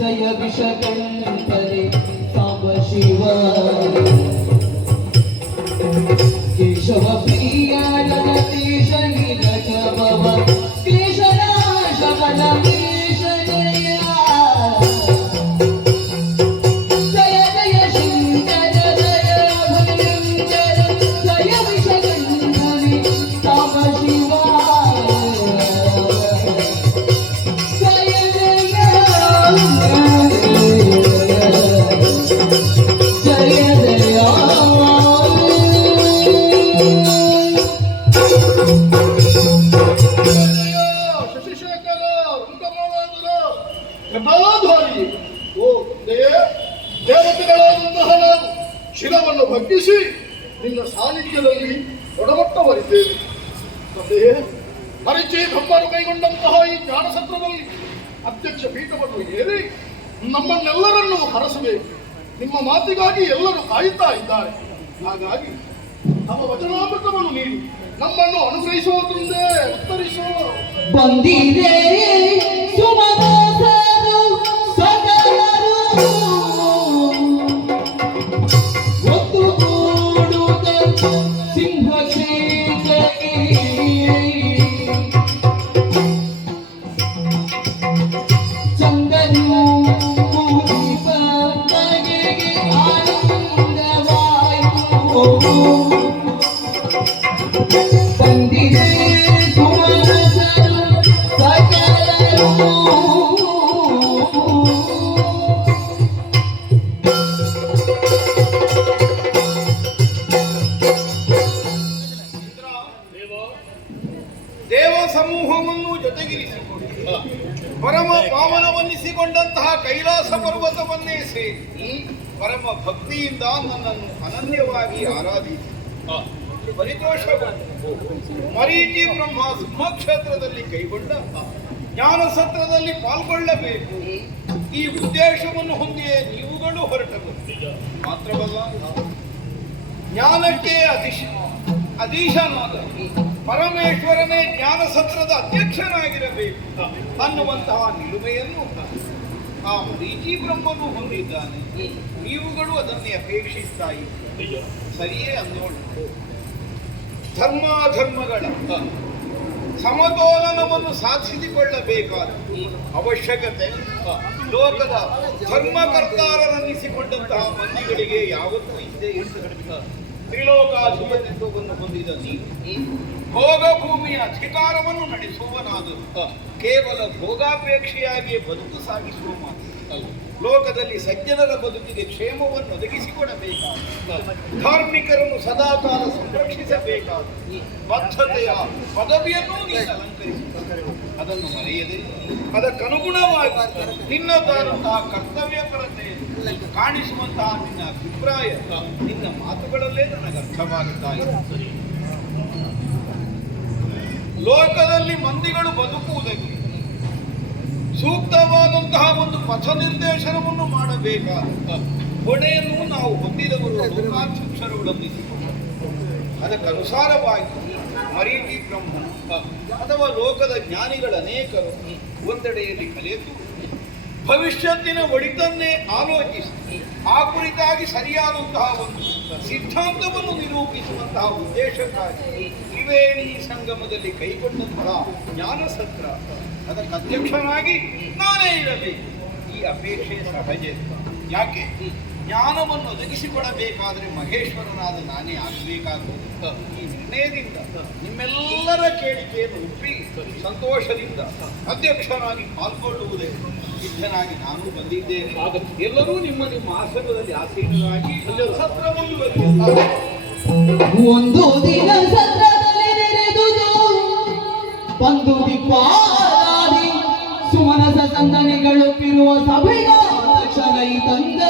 ಜಯ ವಿಷಕಂಠನೆ ಸಾಂಬ ಶಿವ ಕೇಶವ ಪ್ರಿಯ ಜಗದೀಶ ನೀಲಕಭವ ಕ್ಲೇಶನಾಶ ಬಲಮೇಶ ಜಯ ಜಯ ಜಯ ಶಂಕರ ಜಯ ಭಯಂಕರ ಜಯ ವಿಷಕಂಠನೆ ಸಾಂಬ ಶಿವ ಜಯ ಜಯ ಜಯ ಜಯ ಶಶಿಶೇಖರ ಪ್ರಭಾಧಾರಿ ಓ ದೇವತೆಗಳಾದಂತಹ ನಾವು ಶಿರವನ್ನು ಭಗ್ಗಿಸಿ ನಿನ್ನ ಸಾನ್ನಿಧ್ಯದಲ್ಲಿ ಒಡಮಟ್ಟವರಿದ್ದೇವೆ. ತಂದೆಯೇ, ಪರಿಚಯ ಬ್ರಹ್ಮರು ಕೈಗೊಂಡಂತಹ ಈ ಜ್ಞಾನಸತ್ರದಲ್ಲಿ ಅಧ್ಯಕ್ಷ ಪೀಠವನ್ನು ಏರಿ ನಮ್ಮನ್ನೆಲ್ಲರನ್ನೂ ಹರಸಬೇಕು. ನಿಮ್ಮ ಮಾತಿಗಾಗಿ ಎಲ್ಲರೂ ಕಾಯುತ್ತಾ ಇದ್ದಾರೆ. ಹಾಗಾಗಿ ನಮ್ಮ ವಚನಾಮೃತವನ್ನು ನೀಡಿ ನಮ್ಮನ್ನು ಅನುಗ್ರಹಿಸುವುದರಿಂದೇ ಉತ್ತರಿಸು. ಬಂದಿದೆ ಸುಮನಸರು ಸಕಲರು ಒತ್ತುಗೂಡುತ್ತ ಸಿಂಹಕ್ಷೇತ್ರಕ್ಕೆ ಚಂದನು ಬಗೆಗೆ ಆನಂದವಾಯಿತು. ಬಂದಿದೆ ಸುಮನಸರು ಸಕಲರು ದೇವ ಸಮೂಹವನ್ನು ಜೊತೆಗಿರಿಸಿಕೊಂಡು ಪರಮ ಪಾವನವನ್ನಿಸಿಕೊಂಡಂತಹ ಕೈಲಾಸ ಪರ್ವತವನ್ನೇ ಸೇರಿ ಪರಮ ಭಕ್ತಿಯಿಂದ ನನ್ನನ್ನು ಅನನ್ಯವಾಗಿ ಆರಾಧಿಸಿ ಪರಿತೋಷ ಮರೀಚಿ ಬ್ರಹ್ಮ ಸಿಂಹಕ್ಷೇತ್ರದಲ್ಲಿ ಕೈಗೊಂಡ ಜ್ಞಾನ ಸತ್ರದಲ್ಲಿ ಪಾಲ್ಗೊಳ್ಳಬೇಕು ಈ ಉದ್ದೇಶವನ್ನು ಹೊಂದಿಯೇ ನೀವುಗಳು ಹೊರಟರು. ಮಾತ್ರವಲ್ಲ, ಜ್ಞಾನಕ್ಕೆ ಅಧೀಶನಾದ ಪರಮೇಶ್ವರನೇ ಜ್ಞಾನ ಸತ್ರದ ಅಧ್ಯಕ್ಷನಾಗಿರಬೇಕು ಅನ್ನುವಂತಹ ನಿಲುಮೆಯನ್ನು ಆ ಮರೀಚಿ ಬ್ರಹ್ಮನು ಹೊಂದಿದ್ದಾನೆ. ನೀವುಗಳು ಅದನ್ನೇ ಅಪೇಕ್ಷಿಸ್ತಾ ಇದ್ದೀರಿ. ಸರಿಯೇ ಅನ್ನೋಣ. ಧರ್ಮಾಧರ್ಮಗಳ ಸಮತೋಲನವನ್ನು ಸಾಧಿಸಿಕೊಳ್ಳಬೇಕಾದ ಅವಶ್ಯಕತೆ ಲೋಕದ ಧರ್ಮಕರ್ತಾರರನ್ನಿಸಿಕೊಂಡಂತಹ ಮಂದಿಗಳಿಗೆ ಯಾವತ್ತೂ ಇದ್ದೇ ಇರ್ತದೆ. ತ್ರಿಲೋಕಾಧಿಪತಿತ್ವವನ್ನು ಹೊಂದಿದ ನೀವು ಭೋಗ ಭೂಮಿಯ ಅಧಿಕಾರವನ್ನು ನಡೆಸುವನಾದರೂ ಕೇವಲ ಭೋಗಾಪೇಕ್ಷೆಯಾಗಿ ಬದುಕು ಸಾಗಿಸುವ ಮಾತು ಲೋಕದಲ್ಲಿ ಸಜ್ಜನರ ಬದುಕಿಗೆ ಕ್ಷೇಮವನ್ನು ಒದಗಿಸಿಕೊಡಬೇಕಾದ ಧಾರ್ಮಿಕರನ್ನು ಸದಾಕಾಲ ಸಂರಕ್ಷಿಸಬೇಕಾದ ಬದ್ಧತೆಯ ಪದವಿಯನ್ನು ನೀನು ಅಲಂಕರಿಸುತ್ತದೆ. ಅದನ್ನು ಮರೆಯದೆ ಅದಕ್ಕನುಗುಣವಾಗಿ ನಿನ್ನದಾದಂತಹ ಕರ್ತವ್ಯ ಪರತೆಯನ್ನು ಕಾಣಿಸುವಂತಹ ನಿನ್ನ ಅಭಿಪ್ರಾಯ ನಿನ್ನ ಮಾತುಗಳಲ್ಲೇ ನನಗೆ ಅರ್ಥವಾಗುತ್ತಾ ಇದೆ. ಲೋಕದಲ್ಲಿ ಮಂದಿಗಳು ಬದುಕುವುದಕ್ಕೆ ಸೂಕ್ತವಾದಂತಹ ಒಂದು ಪಥ ನಿರ್ದೇಶನವನ್ನು ಮಾಡಬೇಕಾದ ಹೊಣೆಯನ್ನು ನಾವು ಹೊಂದಿದವರು ಲೋಕಾಧ್ಯಕ್ಷರುಗಳನ್ನಿಸಿಕೊಂಡು ಅದಕ್ಕನುಸಾರವಾಗಿ ಮರೀಚಿ ಬ್ರಹ್ಮನು ಅಥವಾ ಲೋಕದ ಜ್ಞಾನಿಗಳ ಅನೇಕರು ಒಂದೆಡೆಯಲ್ಲಿ ಕಲಿತು ಭವಿಷ್ಯತ್ತಿನ ಒಳಿತನ್ನೇ ಆಲೋಚಿಸಿ ಆ ಕುರಿತಾಗಿ ಸರಿಯಾದಂತಹ ಒಂದು ಸಿದ್ಧಾಂತವನ್ನು ನಿರೂಪಿಸುವಂತಹ ಉದ್ದೇಶಕ್ಕಾಗಿ ತ್ರಿವೇಣಿ ಸಂಗಮದಲ್ಲಿ ಕೈಗೊಂಡಂತಹ ಜ್ಞಾನ ಸತ್ರ ಅದಕ್ಕೆ ಅಧ್ಯಕ್ಷನಾಗಿ ನಾನೇ ಇರಬೇಕು. ಈ ಅಪೇಕ್ಷೆ ಸಹಜ. ಯಾಕೆ? ಜ್ಞಾನವನ್ನು ಒದಗಿಸಿಕೊಡಬೇಕಾದರೆ ಮಹೇಶ್ವರನಾದ ನಾನೇ ಆಗಬೇಕಾಗುವುದು. ಈ ನಿರ್ಣಯದಿಂದ ನಿಮ್ಮೆಲ್ಲರ ಕೇಳಿಕೆಯನ್ನು ಒಪ್ಪಿ ಸಂತೋಷದಿಂದ ಅಧ್ಯಕ್ಷನಾಗಿ ಪಾಲ್ಗೊಳ್ಳುವುದೇ ಸಿದ್ಧನಾಗಿ ನಾನು ಬಂದಿದ್ದೇನೆ. ಎಲ್ಲರೂ ನಿಮ್ಮ ನಿಮ್ಮ ಆಸನದಲ್ಲಿ ಆಸೀನರಾಗಿ ಸತ್ರವನ್ನು ಒಂದು ದಿನ ಸತ್ರದಲ್ಲಿ ನೆರೆದುದು ಬಂದು ದಿಕ್ಪಾಲಾದಿ ಸುಮನಸ ಸಂದನೆಗಳು ಇರುವ ಸಭೆಯ ಅಧ್ಯಕ್ಷನೈ ತಂದ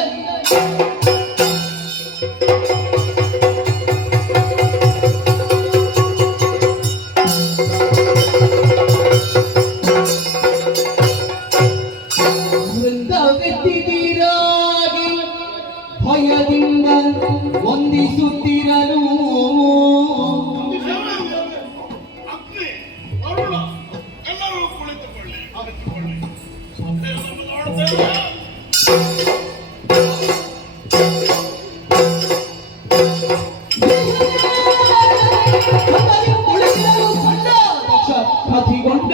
ವೃಂದವೆತ್ತಿದಿರಾಗಿ ಭಯದಿಂದ ವಂದಿಸುತ್ತಿರಲು ಎಲ್ಲರೂ ಕುಳಿತುಕೊಳ್ಳಿ. ಕಥಿಗೊಂಡ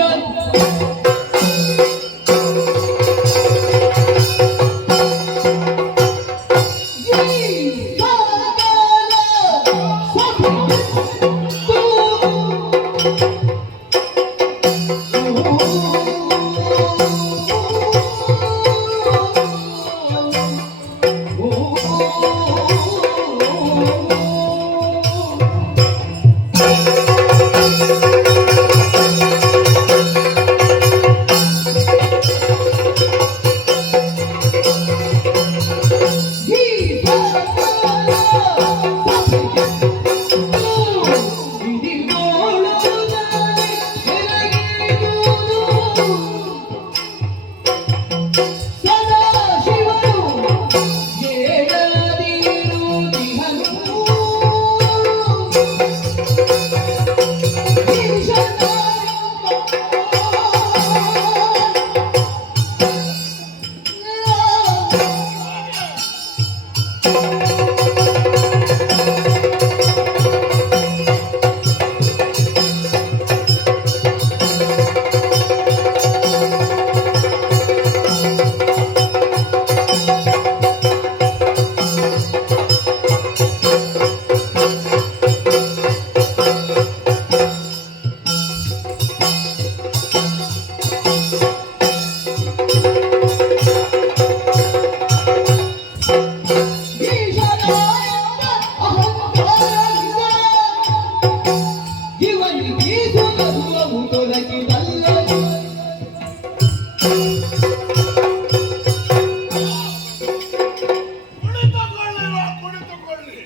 ಕುಳಿತುಕೊಳ್ಳಿ.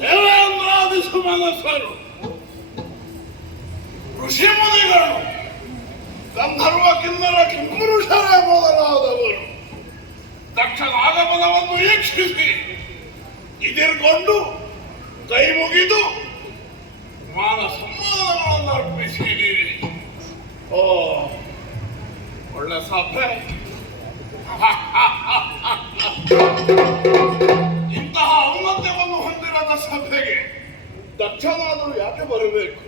ದೇವೇಂದ್ರಾದಿಸು ಮನಸ್ಸರು ಋಷಿ ಮುನಿಗಳು ಗಂಧರ್ವ ಕಿನ್ನರ ಕಿಂಪುರುಷರೇ ಮೊದಲಾದವರು ತಕ್ಷಣ ಆಗಮನವನ್ನು ವೀಕ್ಷಿಸಿ ಇದಿರ್ಕೊಂಡು ಕೈ ಮುಗಿದು ಮಾನ ಸಮ್ಮಾನಗಳನ್ನು ಅರ್ಪಿಸಿದ್ದೀರಿ. ಓ ಒಳ್ಳೆ ಸಭೆ. ಇಂತಹ ಔನ್ನತ್ಯವನ್ನು ಹೊಂದಿರದ ಸಭೆಗೆ ದಕ್ಷನಾದರೂ ಯಾಕೆ ಬರಬೇಕು?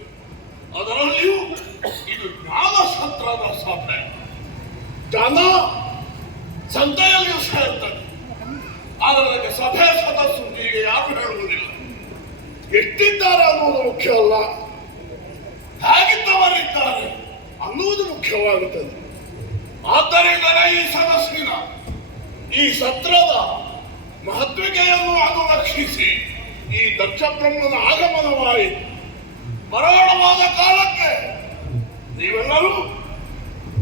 ಅದರಲ್ಲಿಯೂ ಇದು ಜ್ಞಾನ ಸತ್ರದ ಸಭೆ. ಜನ ಸಂತೆಯಲ್ಲಿಯೂ ಸೇರ್ತಾರೆ, ಆದರೆ ಅದಕ್ಕೆ ಸಭೆ ಸದಸ್ಯರು ಹೀಗೆ ಯಾರು ಹೇಳುವುದಿಲ್ಲ. ಎಷ್ಟಿದ್ದಾರೆ ಅನ್ನೋದು ಮುಖ್ಯ ಅಲ್ಲ, ಹೇಗಿದ್ದವರಿದ್ದಾರೆ ಅನ್ನುವುದು ಮುಖ್ಯವಾಗುತ್ತದೆ. ಆದ್ದರಿಂದಲೇ ಈ ಸದಸ್ಸಿನ ಈ ಸತ್ರದ ಮಹತ್ವಿಕೆಯನ್ನು ಅನುರಕ್ಷಿಸಿ ಈ ದಕ್ಷ ಬ್ರಹ್ಮನ ಆಗಮನವಾಯಿತು. ಮರಣವಾದ ಕಾಲಕ್ಕೆ ನೀವೆಲ್ಲರೂ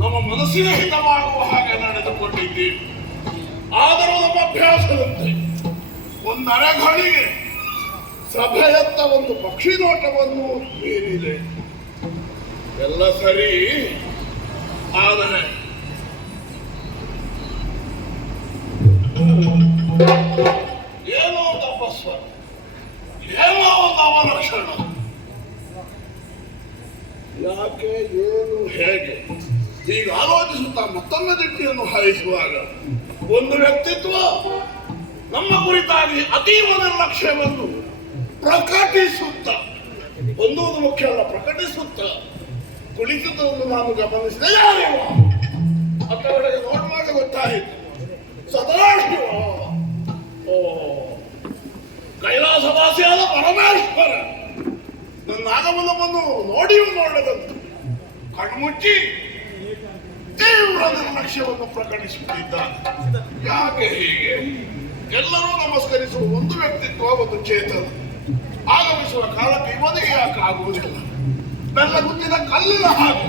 ನಮ್ಮ ಮನಸ್ಸಿನ ಹಿತವಾಗುವ ಹಾಗೆ ನಡೆದುಕೊಂಡಿದ್ದೀವಿ. ಆದರೂ ನಮ್ಮ ಅಭ್ಯಾಸದಂತೆ ಒಂದರೆಗಳಿಗೆ ಸಭೆಯತ್ತ ಒಂದು ಪಕ್ಷಿ ನೋಟವನ್ನು ಮೀರಿದೆ. ಎಲ್ಲ ಸರಿ, ಆದರೆ ಏನೋ ತಪಸ್ಸ, ಏನೋ ಒಂದು ಅವಲಕ್ಷಣ. ಯಾಕೆ, ಏನು, ಹೇಗೆ ಈಗ ಆಲೋಚಿಸುತ್ತಾ ಮತ್ತೊಮ್ಮೆ ದಿಟ್ಟಿಯನ್ನು ಹಾಯಿಸುವಾಗ ಒಂದು ವ್ಯಕ್ತಿತ್ವ ನಮ್ಮ ಕುರಿತಾಗಿ ಅತೀವ ನಿರ್ಲಕ್ಷ್ಯವನ್ನು ಪ್ರಕಟಿಸುತ್ತ, ಹೊಂದುವುದು ಮುಖ್ಯ ಅಲ್ಲ, ಪ್ರಕಟಿಸುತ್ತ ಕುಳಿತುದನ್ನು ನಾನು ಗಮನಿಸಿದೆ. ಯಾರಿವ ಅತ್ತವರೆಗೆ ನೋಡುವಾಗ ಗೊತ್ತಾಯಿತು, ಸದಾಶಿವ. ಓ, ಕೈಲಾಸವಾಸಿಯಾದ ಪರಮೇಶ್ವರ ನನ್ನ ಆಗಮನವನ್ನು ನೋಡಿಯೂ ನೋಡದಂತೆ ಕಣ್ಮುಚ್ಚಿ ತೀವ್ರ ನಿರ್ಲಕ್ಷ್ಯವನ್ನು ಪ್ರಕಟಿಸುತ್ತಿದ್ದಾನೆ. ಯಾಕೆ ಹೀಗೆ? ಎಲ್ಲರೂ ನಮಸ್ಕರಿಸುವ ಒಂದು ವ್ಯಕ್ತಿತ್ವ, ಒಂದು ಚೇತನ ಆಗಮಿಸುವ ಕಾಲಕ್ಕೆ ಇವನಿಗೆ ಯಾಕೆ ಆಗುವುದಿಲ್ಲ? ಬೆಲ್ಲ ಗುದ್ದಿದ ಕಲ್ಲಿನ ಹಾಗೆ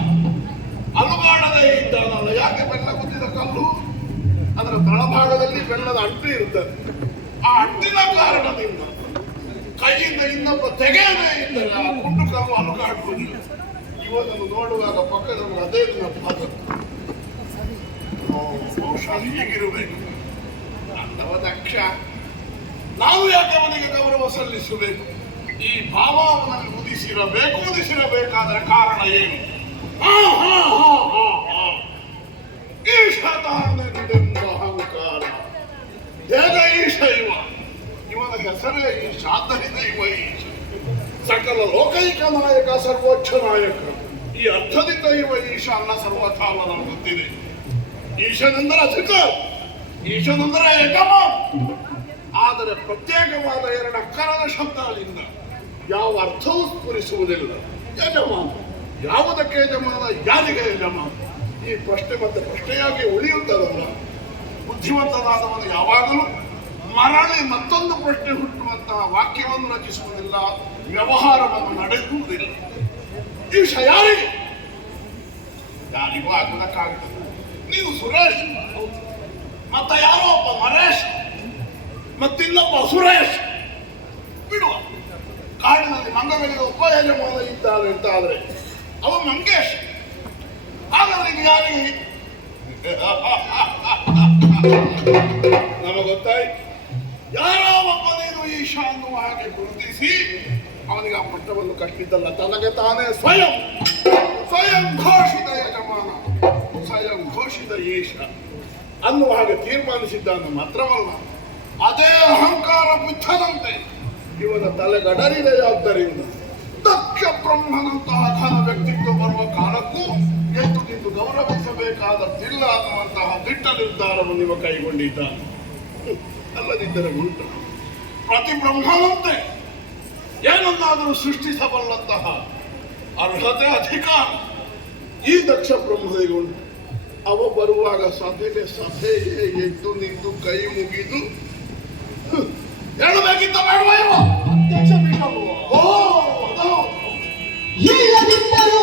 ಅಲುಗಾಡದೇ ಇದ್ದಾನಲ್ಲ. ಯಾಕೆ ಬೆಲ್ಲ ಗುದ್ದಿದ ಕಲ್ಲು? ಅದರ ತಳಭಾಗದಲ್ಲಿ ಬೆಲ್ಲದ ಅಂಟು ಇರುತ್ತದೆ. ಆ ಅಂಟಿನ ಕಾರಣದಿಂದ ಕೈಯಿಂದ ಇನ್ನೊಬ್ಬ ತೆಗೆಯದೇ ಇದ್ದರೆ ಆ ಕುಂಡು ಕಲ್ಲು ಅಲುಗಾಡುವುದಿಲ್ಲ. ಇವನನ್ನು ನೋಡುವಾಗ ಪಕ್ಕದಲ್ಲಿ ಅದೇ ಪದ ಬಹುಶಃ ಹೀಗಿರಬೇಕು. ಅಂದವ ದಕ್ಷ, ನಾವು ಯಾಕೆ ಅವನಿಗೆ ಗೌರವ ಸಲ್ಲಿಸಬೇಕು? ಈ ಭಾವ ಅವನಲ್ಲಿ ಉದಿಸಿರಬೇಕಾದರೆ ಕಾರಣ ಏನು? ಈಶತಾ ಸಕಲ ಲೋಕೈಕ ನಾಯಕ ಸರ್ವೋಚ್ಚ ನಾಯಕ ಈ ಅರ್ಥದಿಂದ ಇರುವ ಈಶಾನ ಸರ್ವಕಾಲ ನಮ್ಗೆ ಗೊತ್ತಿದೆ. ಈಶನೆಂದರೆ ಅಧಿಕ, ಈಶನೆಂದರೆ ಯಜಮ. ಆದರೆ ಪ್ರತ್ಯೇಕವಾದ ಎರಡು ಅಕ್ಕರದ ಶಬ್ದಗಳಿಂದ ಯಾವ ಅರ್ಥವೂ ಸ್ಫುರಿಸುವುದಿಲ್ಲ. ಯಜಮಾನ, ಯಾವುದಕ್ಕೆ ಯಜಮಾನ, ಯಾರಿಗೆ ಯಜಮಾನ? ಈ ಪ್ರಶ್ನೆ ಮತ್ತೆ ಪ್ರಶ್ನೆಯಾಗಿ ಉಳಿಯುತ್ತದಲ್ಲ. ಬುದ್ಧಿವಂತನಾದವನು ಯಾವಾಗಲೂ ಮರಳಿ ಮತ್ತೊಂದು ಪ್ರಶ್ನೆ ಹುಟ್ಟುವಂತಹ ವಾಕ್ಯವನ್ನು ರಚಿಸುವುದಿಲ್ಲ, ವ್ಯವಹಾರವನ್ನು ನಡೆಸುವುದಿಲ್ಲ. ಈ ಯಾರಿಗೆ? ಯಾರಿಗೂ ಆಗುವುದಕ್ಕಾಗ್ತದೆ. ನೀವು ಸುರೇಶ್, ಮತ್ತ ಯಾರೋ ಒಬ್ಬ ಮರೇಶ್, ಮತ್ತಿನ್ನೊಬ್ಬ ಸುರೇಶ್ ಬಿಡುವ. ಕಾಡಿನಲ್ಲಿ ಮಂಗಗಳಿಗೆ ಒಬ್ಬ ಯಜಮಾನ ಇದ್ದಾರೆ ಅಂತ ಆದ್ರೆ ಅವ ಮಂಗೇಶ್. ಹಾಗಾದ್ರೆ ಇದು ಯಾರಿಗೆ? ನಮಗೆ ಗೊತ್ತಾಯ್ತು. ಯಾರೋ ಒಬ್ಬನೇನು ಈಶಾ ಅನ್ನುವ ಹಾಗೆ ಗುರುತಿಸಿ ಅವನಿಗೆ ಆ ಪಟ್ಟವನ್ನು ಕಟ್ಟಿದ್ದಲ್ಲ, ತನಗೆ ತಾನೇ ಸ್ವಯಂ ಸ್ವಯಂ ಘೋಷಿತ ಯಜಮಾನ, ಸ್ವಯಂ ಘೋಷಿತ ಈಶ ಅನ್ನುವ ಹಾಗೆ ತೀರ್ಮಾನಿಸಿದ್ದಾನೆ. ಮಾತ್ರವಲ್ಲ, ಅದೇ ಅಹಂಕಾರ ಬುದ್ಧದಂತೆ ಇವನ ತಲೆಗಡರಿದೆ. ಆದ್ದರಿಂದ ದಕ್ಷ ಬ್ರಹ್ಮನಂತಹ ಘನ ವ್ಯಕ್ತಿತ್ವ ಬರುವ ಕಾಲಕ್ಕೂ ಎದ್ದು ನಿಂತು ಗೌರವಿಸಬೇಕಾದದ್ದಿಲ್ಲ ಅನ್ನುವಂತಹ ದಿಟ್ಟ ನಿರ್ಧಾರವನ್ನು ಇವ ಕೈಗೊಂಡಿದ್ದಾನೆ. ಅಲ್ಲದಿದ್ದರೆ ಉಂಟು ಪ್ರತಿ ಬ್ರಹ್ಮನಂತೆ ಏನನ್ನಾದರೂ ಸೃಷ್ಟಿಸಬಲ್ಲಂತಹ ಅರ್ಹತೆ, ಅಧಿಕಾರ ಈ ದಕ್ಷ ಬ್ರಹ್ಮನಿಗೆ ಉಂಟು. ಅವ ಬರುವಾಗ ಸಭೆಗೆ ಎದ್ದು ನಿಂತು ಕೈ ಮುಗಿದು ಹೇಳಬೇಕಿದ್ದ ಬೇಡವಾ ಇವ ಅಧ್ಯಕ್ಷ ಪೀಠವು? ಓ ಹೇಳದಿದ್ದರು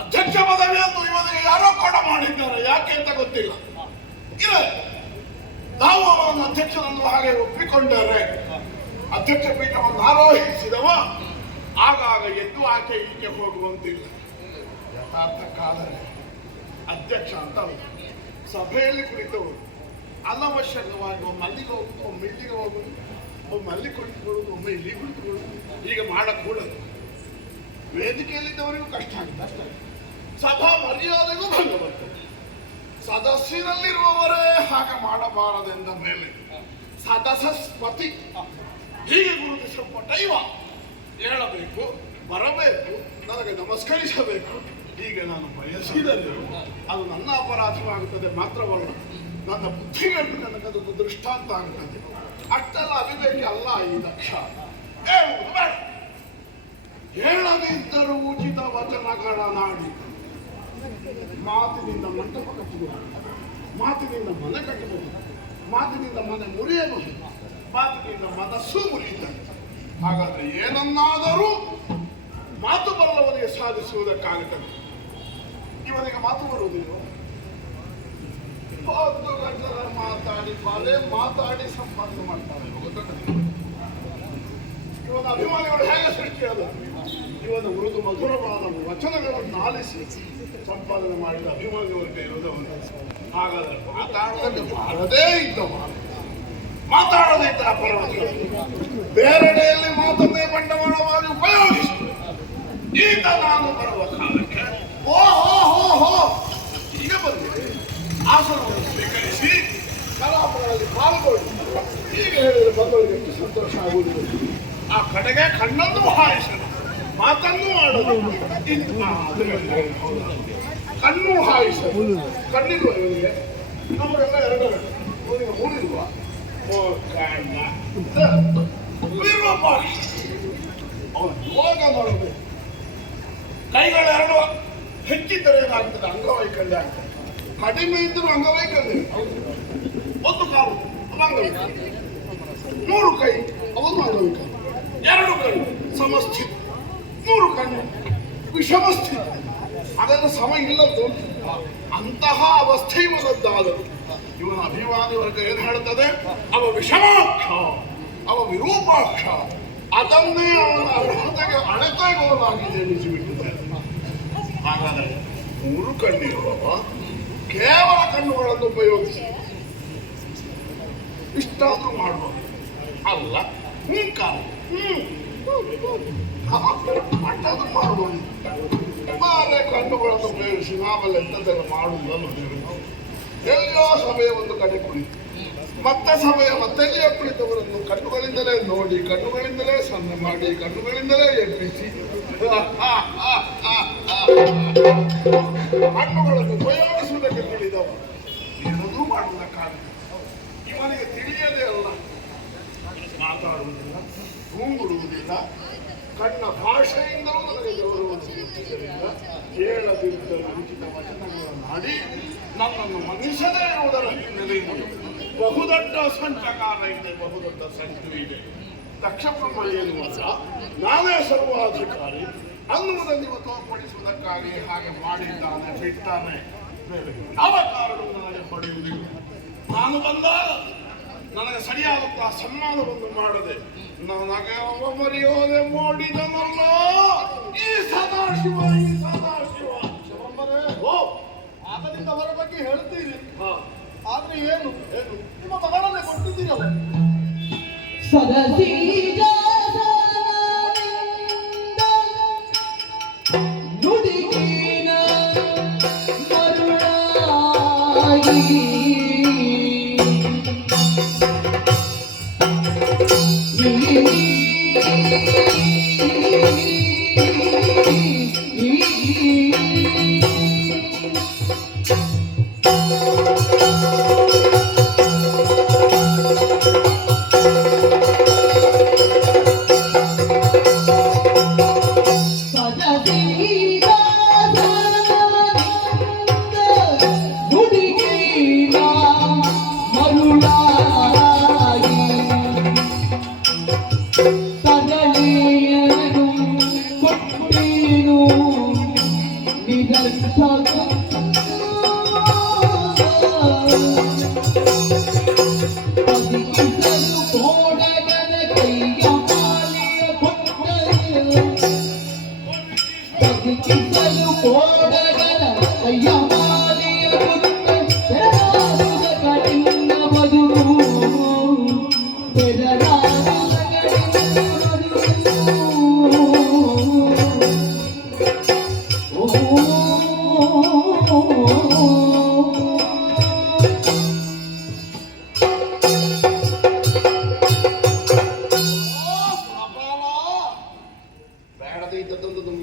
ಅಧ್ಯಕ್ಷ ಪದವಿಯನ್ನು ಇವನಿಗೆ ಯಾರೋ ಕೊಡ ಮಾಡಿದ್ದಾರೆ. ಯಾಕೆ ಅಂತ ಗೊತ್ತಿಲ್ಲ. ಇಲ್ಲ, ನಾವು ಅವನನ್ನು ಅಧ್ಯಕ್ಷನನ್ನು ಹಾಗೆ ಒಪ್ಪಿಕೊಂಡರೆ ಅಧ್ಯಕ್ಷ ಪೀಠವನ್ನು ಆರೋಹಿಸಿದವ ಆಗಾಗ ಎದ್ದು ಆಕೆ ಈಕೆ ಹೋಗುವಂತಿಲ್ಲ. ಯಥಾರ್ಥಕ್ಕಾದರೆ ಅಧ್ಯಕ್ಷ ಅಂತ ಸಭೆಯಲ್ಲಿ ಕುಳಿತವರು ಅನವಶ್ಯಕವಾಗಿ ಒಮ್ಮೆ ಅಲ್ಲಿಗೆ ಹೋಗುದು, ಒಮ್ಮೆ ಇಲ್ಲಿಗೆ ಹೋಗುದು, ಒಮ್ಮೆ ಅಲ್ಲಿ ಕುಳಿತುಕೊಳ್ಳುದು, ಒಮ್ಮೆ ಇಲ್ಲಿ ಕುಳಿತುಕೊಳ್ಳುದು, ಈಗ ಮಾಡಕೂಡದು. ವೇದಿಕೆಯಲ್ಲಿದ್ದವರಿಗೂ ಕಷ್ಟ ಆಗುತ್ತೆ ಅಷ್ಟೇ. ಸಭಾ ಮರ್ಯಾದೆಗೂ ಭಂಗ ಬರ್ತದೆ. ಸದಸ್ಯರಲ್ಲಿರುವವರೇ ಹಾಗೆ ಮಾಡಬಾರದೆಂದ ಮೇಲೆ ಸದಸ್ಯಪತಿ ಹೀಗೆ ಗುರುತಿಸಲ್ಪಟ್ಟ ಇವ ಹೇಳಬೇಕು, ಬರಬೇಕು, ನನಗೆ ನಮಸ್ಕರಿಸಬೇಕು. ಹೀಗೆ ನಾನು ಬಯಸಿದರೆ ಅದು ನನ್ನ ಅಪರಾಧವಾಗುತ್ತದೆ. ಮಾತ್ರವಲ್ಲ, ನನ್ನ ಬುದ್ಧಿಗೆಟ್ಟು ನನಗದೊಂದು ದೃಷ್ಟಾಂತ ಆಗುತ್ತದೆ. ಅಷ್ಟೆಲ್ಲ ಅವಿವೇಕಿ ಅಲ್ಲ ಈ ದಕ್ಷ. ಹೇಳುವುದು ಬೇಡ. ಹೇಳದಿದ್ದರೂ ಉಚಿತ ವಚನಗಳ ನಾಡಿ. ಮಾತಿನಿಂದ ಮಂಟಪ ಕಟ್ಟಬಹುದು, ಮಾತಿನಿಂದ ಮನೆ ಕಟ್ಟಬಹುದು, ಮಾತಿನಿಂದ ಮನೆ ಮುರಿಯಬಹುದು, ಮಾತಿನಿಂದ ಮನಸ್ಸು ಮುರಿಯುತ್ತದೆ. ಹಾಗಾದ್ರೆ ಏನನ್ನಾದರೂ ಮಾತು ಬಲ್ಲವನಿಗೆ ಸಾಧಿಸುವುದಕ್ಕಾಗುತ್ತದೆ. ಇವನಿಗೆ ಮಾತು ಬರುವುದಿಲ್ಲ. 10 ಗಂಟೆ ಮಾತಾಡಿ ಸಂಪಾದನೆ ಮಾಡ್ತಾರೆ. ಇವನ ಅಭಿಮಾನಿಗಳು ಹೇಗೆ ಸೃಷ್ಟಿಯಾದ? ಇವನ ಮೃದು ಮಧುರವಾದ ವಚನಗಳನ್ನು ಆಲಿಸಿ ಸಂಪಾದನೆ ಮಾಡಿದ ಅಭಿಮಾನಿಗಳಿಗೆ ಇರುವುದವನು. ಹಾಗಾದ್ರೆ ಮಾತಾಡೋದಕ್ಕೆ ಬಾರದೇ ಇದ್ದವ, ಮಾತಾಡದೇ ಇದ್ದ ಅಪರಾಧ ಬೇರೆಡೆಯಲ್ಲಿ ಮಾತನ್ನೇ ಬಂಡವಾಳವಾಗಿ ಉಪಯೋಗಿಸಿ ಈಗ ನಾನು ಬರುವ ಕಾಲಕ್ಕೆ ಈಗ ಬಂದಿದೆ. ಆಸನವನ್ನು ಸ್ವೀಕರಿಸಿ ಕಲಾಪಗಳಲ್ಲಿ ಪಾಲ್ಗೊಳ್ಳಿ. ಈಗ ಹೇಳಿದರೆ ಬಂದವರಿಗೆ ಎಷ್ಟು ಸಂತೋಷ ಆಗುವುದಿಲ್ಲ. ಆ ಕಡೆಗೆ ಕಣ್ಣನ್ನು ಹಾಯಿಸಲು, ಮಾತನ್ನು ಮಾಡಲು, ಕಣ್ಣು ಹಾಯಿಸಲು. ಕಣ್ಣಿಲ್ವ ಇವನಿಗೆ? ನಮಗೆಲ್ಲ 2 ಇವನಿಗೆ 3 ಇಲ್ವಾ? ಅವನು ಯೋಗ ಮಾಡಬೇಕು. ಕೈಗಳೆರಡು ಹೆಚ್ಚಿದ್ದರೆ ಏನಾಗ್ತದೆ? ಅಂಗವೈಕಲ್ಯ ಆಗ್ತದೆ. ಕಡಿಮೆ ಇದ್ದರೂ ಅಂಗವೈಕಲ್ಯ. ಒಂದು ಕಾಲು ಅಮಂಗವೈಕಲ್ಯ. ಮೂರು ಕೈ ಅವನು ಅಂಗವಿಕ, ಎರಡು ಕೈ ಸಮಸ್ಥಿತ, ಮೂರು ಕಣ್ಣು ವಿಷಮಸ್ಥಿತ, ಅದನ್ನು ಸಮ ಇಲ್ಲದ್ದು. ಅಂತಹ ಅವಸ್ಥೆ ಇವನದ್ದಾದರು. ಇವನ ಅಭಿಮಾನಿ ವರ್ಗ ಏನು ಹೇಳ್ತದೆ? ಅವ ವಿಷಮಾಕ್ಷ, ಅವ ವಿರೂಪಾಕ್ಷ, ಅದನ್ನೇ ಅವನ ಅರ್ಹತೆಗೆ ಅಣತೆಗೋಲಾಗಿದೆ ಎನಿಸಿಬಿಟ್ಟಿದೆ. ಹಾಗಾದರೆ ಮೂರು ಕಣ್ಣಿರುವವ ಕೇವಲ ಕಣ್ಣುಗಳನ್ನು ಉಪಯೋಗಿಸಿ ಇಷ್ಟಾದ್ರೂ ಮಾಡುವ ಅಲ್ಲ. ಕಾಲ ಅಷ್ಟಾದ್ರೂ ಮಾಡುವುದು. ಮಾರೆ ಕಣ್ಣುಗಳನ್ನು ಉಪಯೋಗಿಸಿ ನಾವೆಲ್ಲ ಎಂಥದ್ದೆಲ್ಲ ಮಾಡುವುದನ್ನು ಎಲ್ಲೋ ಸಭೆಯ ಒಂದು ಕಡೆ ಕುಳಿತು ಮತ್ತೆ ಸಭೆಯ ಮತ್ತೆಲ್ಲಿಯೇ ಕುಳಿತವರನ್ನು ಕಣ್ಣುಗಳಿಂದಲೇ ನೋಡಿ, ಕಣ್ಣುಗಳಿಂದಲೇ ಸನ್ನೆ ಮಾಡಿ, ಕಣ್ಣುಗಳಿಂದಲೇ ಎಬ್ಬಿಸಿ ಕಣ್ಣುಗಳನ್ನು ಉಪಯೋಗಿಸುವುದಕ್ಕೆ ತಿಳಿದವ ಏನದೂ ಮಾಡುವುದಕ್ಕಾಗಲ್ಲ. ಇವನಿಗೆ ತಿಳಿಯದೇ ಅಲ್ಲ, ಮಾತಾಡುವುದಿಲ್ಲ, ಹೂಂಗುಡುವುದಿಲ್ಲ, ಕಣ್ಣ ಭಾಷೆಯಿಂದಲೂ ನನಗೆ ಗೌರವ ಸಿಗುತ್ತಿದ್ದರಿಂದ ಕೇಳದಿದ್ದ ಉಚಿತ ವಚನಗಳನ್ನಾಡಿ ನನ್ನನ್ನು ಮನಿಸದೇ ಇರುವುದರ ಹಿನ್ನೆಲೆಯಲ್ಲಿ ಬಹುದೊಡ್ಡ ಸಂಚಕಾರ ಇದೆ, ಬಹುದೊಡ್ಡ ಸಂಚು ಇದೆ. ದಕ್ಷ ಬ್ರಹ್ಮ ಎನ್ನುವಲ್ಲ, ನಾವೇ ಸರ್ವಾಧಿಕಾರಿ ಅನ್ನುವುದನ್ನು ಇವ ತೋರ್ಪಡಿಸುವುದಕ್ಕಾಗಿ ಹಾಗೆ ಮಾಡಿದ್ದಾನೆ, ಬಿಟ್ಟಾನೆ. ಬೇರೆ ಯಾವ ಕಾರಣ ನನಗೆ ಹೊಡೆಯುವುದಿಲ್ಲ. ನಾನು ಬಂದಾಗ ನನಗೆ ಸರಿಯಾದಂತಹ ಸನ್ಮಾನವನ್ನು ಮಾಡದೆ ನನಗೆ ಅವ ಮರೆಯೋದೆ ಮಾಡಿದನಲ್ಲ ಈ ಸದಾಶಿವ, ಈ ಸದಾಶಿವ. ಓ, ಆಗದಿಂದ ಅವರ ಬಗ್ಗೆ ಹೇಳ್ತೀರಿ, ಆದ್ರೆ ಏನು ಏನು ನಿಮ್ಮ ಮಗಳನ್ನೇ ಕೊಟ್ಟಿದ್ದೀರಲ್ಲ. ಸರಸೀಜ ನುಡಿಗಿನ ಮರುಳಾಗಿ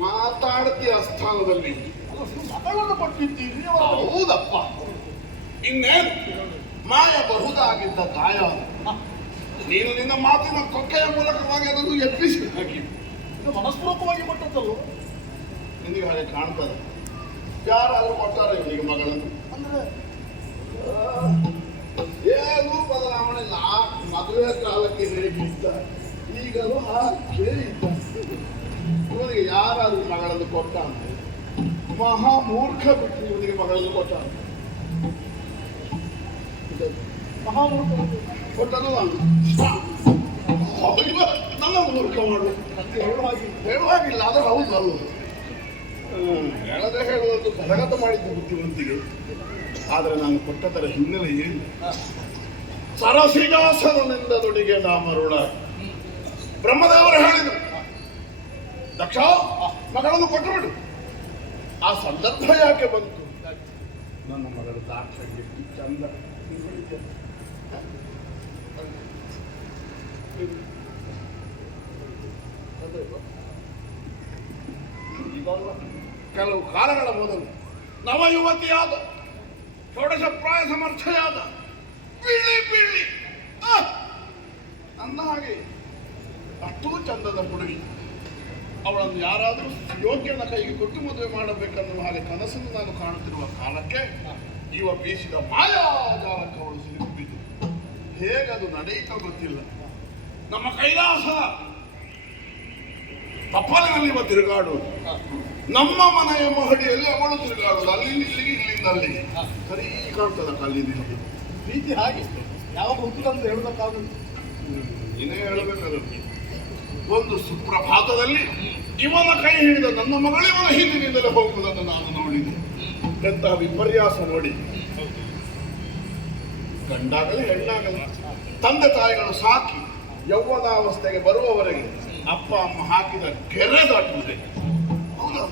ಮಾತಾಡ್ತೀಯ ಸ್ಥಾನದಲ್ಲಿ ಮಗಳನ್ನು ಕೊಟ್ಟಿದ್ದೀರಿ. ಹೌದಪ್ಪ, ಇನ್ನೇನು ಮಾಯ ಬಹುದಾಗಿದ್ದ ಗಾಯ. ನೀನು ನಿನ್ನ ಮಾತಿನ ಕೊಕ್ಕೆಯ ಮೂಲಕವಾಗಿ ಅದನ್ನು ಎಬ್ಬಿಸಿ ಹಾಕಿ ಮನಸ್ಪೂರ್ವಕವಾಗಿ ಕೊಟ್ಟದ್ದಲ್ಲ. ನಿನಗೆ ಹಾಗೆ ಕಾಣ್ತದೆ. ಯಾರಾದ್ರೂ ಕೊಟ್ಟಾರೆ ಇವನಿಗೆ ಮಗಳನ್ನು? ಅಂದ್ರೆ ಏನೂ ಬದಲಾವಣೆ ಇಲ್ಲ. ಮದುವೆ ಕಾಲಕ್ಕೆ ಹೇಗಿದ್ದ ಈಗಲೂ ಹಾಗೆ ಇದ್ದ. ಇವನಿಗೆ ಯಾರಾದ್ರೂ ಮಗಳನ್ನು ಕೊಟ್ಟ ಅಂದ್ರೆ ಮಹಾ ಮೂರ್ಖ ಬಿಟ್ಟು ಇವನಿಗೆ ಮಗಳನ್ನು ಕೊಟ್ಟ. ಮಹಾಮೂರ್ಖ ಕೊಟ್ಟನು ನನ್ನ ಮೂರ್ಖ ಮಾಡು ಹೇಳುವಾಗಿಲ್ಲ. ಆದ್ರೆ ಹೌದು ಅಲ್ಲ, ಹೇಳದೆ ಹೇಳುವುದು ಕರಗತ ಮಾಡಿದ್ದ ಬುದ್ಧಿವಂತಿಗೆ. ಆದರೆ ನಾನು ಕೊಟ್ಟದರ ಹಿನ್ನೆಲೆ ಏನು? ಸರಸಿಗಾಸನಿಂದ ನುಡಿಗೆ ನಾ ಮರುಳ. ಬ್ರಹ್ಮದೇವರು ಹೇಳಿದರು, ದಕ್ಷ ಮಗಳನ್ನು ಕೊಟ್ಟುಬಿಡು. ಆ ಸಂದರ್ಭ ಯಾಕೆ ಬಂತು? ನನ್ನ ಮಗಳು ದಾಕ್ಷಣ್ಯ ಚಂದ. ಕೆಲವು ಕಾಲಗಳ ಮೊದಲು ನವಯುವತಿಯಾದ ಷೋಡಶ ಪ್ರಾಯ ಸಮರ್ಥಯಾದ ಬಿಳಿ ಬಿಳಿ ನನ್ನ ಹಾಗೆ ಅಷ್ಟೂ ಚಂದದ ಹುಡುಗಿ ಅವಳನ್ನು ಯಾರಾದರೂ ಯೋಗ್ಯನ ಕೈಗೆ ಕೊಟ್ಟು ಮದುವೆ ಮಾಡಬೇಕನ್ನುವ ಹಾಗೆ ಕನಸನ್ನು ನಾನು ಕಾಣುತ್ತಿರುವ ಕಾಲಕ್ಕೆ ಇವ ಬೀಸಿದ ಮಾಯಾಜಾಲಕ್ಕೆ ಅವಳು ಸಿಲುಕಿದ್ದು. ಹೇಗದು ನಡೆಯಿತ ಗೊತ್ತಿಲ್ಲ. ನಮ್ಮ ಕೈಲಾಸ ತಪ್ಪಲಿನಲ್ಲಿ ತಿರುಗಾಡುವುದು, ನಮ್ಮ ಮನೆಯ ಮಹಡಿಯಲ್ಲಿ ಅವಳು ತಿರುಗಾಡುವುದು, ಅಲ್ಲಿಂದ ಇಲ್ಲಿಗೆ ಇಲ್ಲಿಂದ ಅಲ್ಲಿಗೆ ಸರಿ ಕಾಣ್ತದ ಕಲ್ಲಿನ ಪ್ರೀತಿ ಹಾಗೆ ಯಾವಾಗ ಹುಟ್ಟುದಂತ ಹೇಳಬೇಕಾಗುತ್ತೆ. ನೀನೇ ಹೇಳಬೇಕಲ್ಲ. ಒಂದು ಸುಪ್ರಭಾತದಲ್ಲಿ ಇವನ ಕೈ ಹಿಡಿದ ನನ್ನ ಮಗಳು ಇವನ ಹಿಂದಿನಿಂದಲೇ ಹೋಗುವುದನ್ನು ನಾನು ನೋಡಿದೆ. ಎಂತಹ ವಿಪರ್ಯಾಸ ನೋಡಿ. ಗಂಡಾಗಲಿ ಹೆಣ್ಣಾಗಲಿ ತಂದೆ ತಾಯಿಗಳು ಸಾಕಿ ಯೌವನಾವಸ್ಥೆಗೆ ಬರುವವರೆಗೆ ಅಪ್ಪ ಅಮ್ಮ ಹಾಕಿದ ಕೆರೆ ದಾಟುವುದೇ. ಹೌದಾ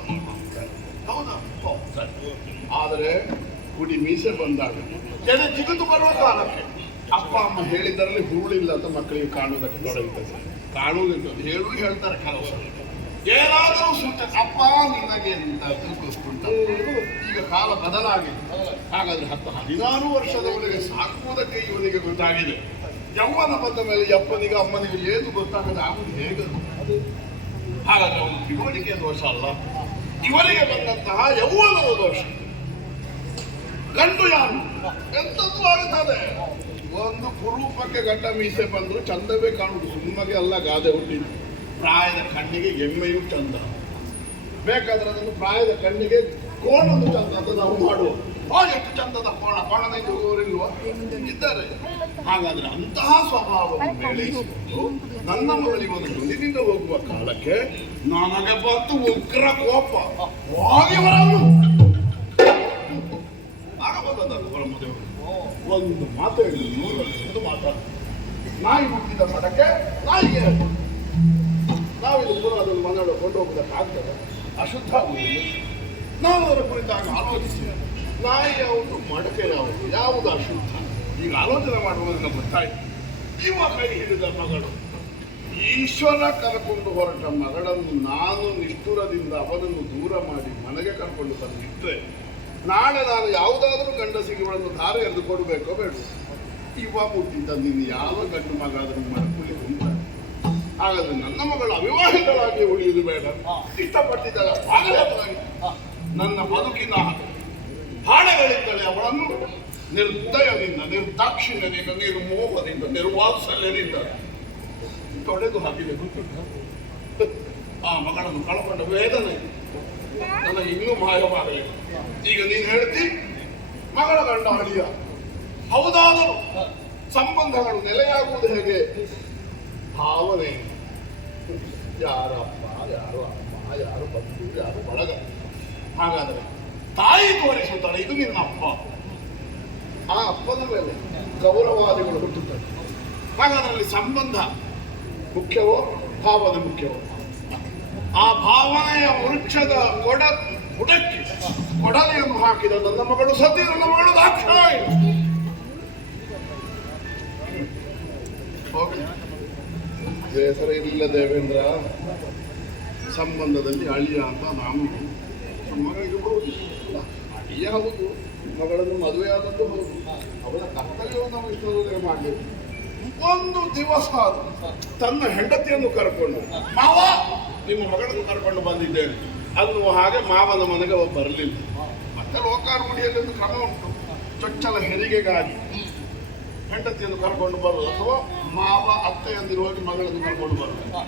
ಹೌದಾ? ಆದರೆ ಕುಡಿ ಮೀಸೆ ಬಂದಾಗ ಕೆರೆ ಜಿಗಿದು ಬರುವ ಕಾಲಕ್ಕೆ ಅಪ್ಪ ಅಮ್ಮ ಹೇಳಿದ್ದರಲ್ಲಿ ಹುರುಳಿಲ್ಲ ಅಂತ ಮಕ್ಕಳಿಗೆ ಕಾಣುವುದಕ್ಕೆ ತೊಡಗುತ್ತದೆ. ಕಾಣುವುದಿಲ್ಲ ಹೇಳು ಹೇಳ್ತಾರೆ ಕೆಲವು ಏನಾದರೂ ಸೂಚನೆ ಅಪ್ಪ ನಿನಗೆ ಅಂತ ತಿಳ್ಕೊಸ್ಕೊಂಡು. ಈಗ ಕಾಲ ಬದಲಾಗಿದೆ. ಹಾಗಾದ್ರೆ 10-16 ವರ್ಷದವರಿಗೆ ಸಾಕುವುದಕ್ಕೆ ಇವನಿಗೆ ಗೊತ್ತಾಗಿದೆ. ಯೌವನ ಬಂದ ಮೇಲೆ ಅಪ್ಪನಿಗೆ ಅಮ್ಮನಿಗೆ ಏನು ಗೊತ್ತಾಗದೆ ಆಗುವುದು ಹೇಗೆ? ಹಾಗಾದ್ರೆ ಅವನು ತಿಳುವಳಿಕೆಯ ದೋಷ ಅಲ್ಲ, ಇವರಿಗೆ ಬಂದಂತಹ ಯೌವನದ ದೋಷ. ಗಂಡು ಯಾರು ಎಂತದ್ದು ಆಗುತ್ತದೆ. ಒಂದು ಕುರೂಪಕ್ಕೆ ಗಡ್ಡ ಮೀಸೆ ಬಂದ್ರು ಚಂದವೇ ಕಾಣುವುದು, ಸುಮ್ಮನೆ ಅಲ್ಲ ಗಾದೆ ಹುಟ್ಟಿದ್ದು. ಪ್ರಾಯದ ಕಣ್ಣಿಗೆ ಎಮ್ಮೆಯೂ ಚಂದ, ಬೇಕಾದ್ರೆ ಅದನ್ನು ಪ್ರಾಯದ ಕಣ್ಣಿಗೆ ಕೋಣದು ಚಂದ ಅಂತ ನಾವು ಮಾಡುವ. ಎಷ್ಟು ಚಂದದ ಕೋಣ ಇರುವವರಿಲ್ವಾ? ಇದ್ದಾರೆ. ಹಾಗಾದ್ರೆ ಅಂತಹ ಸ್ವಭಾವವನ್ನು ಮೇಳೈಸಿಕೊಂಡು ನನ್ನ ಮಗಳಿಗೆ ಒಂದು ಮುಂದಿನಿಂದ ಹೋಗುವ ಕಾಲಕ್ಕೆ ನನಗೆ ಬಂತು ಉಗ್ರ ಕೋಪ. ಹೋಗಿವರನ್ನು ಆಗಬಲ್ಲದಲ್ಲ ಮದುವೆ. ಒಂದು ಮಾತು ಹೇಳಿ 100 ಮಾತಾಡ. ನಾಯಿ ಹುಟ್ಟಿದ ಮಡಕ್ಕೆ ನಾಯಿಗೆ ನಾವಿದು ಕೂಡ ಅದನ್ನು ಮನೆಯೊಳಗೆ ಕೊಂಡು ಹೋಗುವುದಕ್ಕಾಗ್ತದೆ? ಅಶುದ್ಧ ಆಗುವುದಿಲ್ಲ. ನಾವು ಅದರ ಕುರಿತಾಗ ಆಲೋಚಿಸಿ ನಾಯಿ ಯಾವುದು ಮಡಕೆ ಯಾವುದು ಯಾವುದು ಅಶುದ್ಧ ಈಗ ಆಲೋಚನೆ ಮಾಡುವುದನ್ನು ಗೊತ್ತಾಯಿತು. ಇವ ಕೈ ಹಿಡಿದ ಮಗಳು ಈಶ್ವರ ಕರ್ಕೊಂಡು ಹೊರಟ ಮಗಳನ್ನು ನಾನು ನಿಷ್ಠುರದಿಂದ ಅವನನ್ನು ದೂರ ಮಾಡಿ ಮನೆಗೆ ಕರ್ಕೊಂಡು ಬಂದಿಟ್ಟರೆ ನಾಳೆ ನಾನು ಯಾವುದಾದ್ರೂ ಗಂಡಸಿಗೆಗಳನ್ನು ಧಾರೆ ಎದ್ದು ಕೊಡಬೇಕೋ ಬೇಡ. ಇವ ಮುಟ್ಟಿದ್ದ ನೀನು ಯಾವ ಗಂಡು ಮಗ ಅದನ್ನು ಮಾಡ್ಕೊಳ್ಳಿ ಉಂಟ. ಹಾಗಾದ್ರೆ ನನ್ನ ಮಗಳು ಅವಿವಾಹಿತರಾಗಿ ಉಳಿಯುವುದು ಬೇಡ. ಇಷ್ಟಪಟ್ಟಿದ್ದಲ್ಲ ನನ್ನ ಬದುಕಿನ ಹಾಡೆಗಳಿದ್ದಳೆ ಅವಳನ್ನು ನಿರ್ದಯದಿಂದ ನಿರ್ದಾಕ್ಷಿಣ್ಯದಿಂದ ನಿರ್ಮೋಹದಿಂದ ನಿರ್ವಾತ್ಸಲ್ಯದಿಂದ ತೊಡೆದು ಹಾಕಿದೆ. ಆ ಮಗಳನ್ನು ಕಳ್ಕೊಂಡ ವೇದನೆ ನನಗೆ ಇನ್ನೂ ಮಾಯವಾಗಲಿಲ್ಲ. ಈಗ ನೀನು ಹೇಳ್ತಿ ಮಗಳ ಗಂಡ ಅಳಿಯ. ಹೌದಾದರೂ ಸಂಬಂಧಗಳು ನೆಲೆಯಾಗುವುದು ಹೇಗೆ? ಭಾವನೆ. ಯಾರಪ್ಪ ಯಾರು ಅಮ್ಮ ಯಾರು ಬಂಧು ಯಾರು ಬಳಗ. ಹಾಗಾದರೆ ತಾಯಿ ತೋರಿಸುತ್ತಾಳೆ ಇದು ನಿನ್ನ ಅಪ್ಪ. ಆ ಅಪ್ಪನ ಮೇಲೆ ಗೌರವಾದಿಗಳು ಹುಟ್ಟುತ್ತವೆ. ಹಾಗಾದ್ರಲ್ಲಿ ಸಂಬಂಧ ಮುಖ್ಯವೋ ಭಾವನೆ ಮುಖ್ಯವೋ? ಆ ಭಾವನೆಯ ವೃಕ್ಷದ ಬುಡಕ್ಕೆ ಕೊಡಲಿಯನ್ನು ಹಾಕಿದ ನನ್ನ ಮಗಳು ಸತಿ, ನನ್ನ ಮಗಳು ದಾಕ್ಷಾಯಿ. ಬೇಸರ ಇಲ್ಲ ದೇವೇಂದ್ರ. ಸಂಬಂಧದಲ್ಲಿ ಅಳಿಯ ಅಂತ ನಾನು ಮಗ ಇರಬಹುದು. ಅಳಿಯ ಹೌದು, ಮಗಳನ್ನು ಮದುವೆ ಆದದ್ದು ಹೌದು. ಅವಳ ಕರ್ತವ್ಯವನ್ನು ನಾವು ಇಷ್ಟರವರೆಗೆ ಮಾಡಬೇಕು. ಒಂದು ದಿವಸ ತನ್ನ ಹೆಂಡತಿಯನ್ನು ಕರ್ಕೊಂಡು ಮಾವ ನಿಮ್ಮ ಮಗಳನ್ನು ಕರ್ಕೊಂಡು ಬಂದಿದ್ದೇನೆ ಅನ್ನುವ ಹಾಗೆ ಮಾವನ ಮನೆಗೆ ಬರಲಿಲ್ಲ. ಮತ್ತೆ ಲೋಕಾರ್ಮುಡಿಯಲ್ಲಿ ಒಂದು ಕ್ರಮ ಉಂಟು. ಚೊಚ್ಚಲ ಹೆರಿಗೆಗಾಗಿ ಹೆಂಡತಿಯನ್ನು ಕರ್ಕೊಂಡು ಬರುವುದು ಅಥವಾ ಮಾವ ಅತ್ತೆಯಂದಿರು ಹೋಗಿ ಮಗಳನ್ನು ಕರ್ಕೊಂಡು ಬರುವುದು.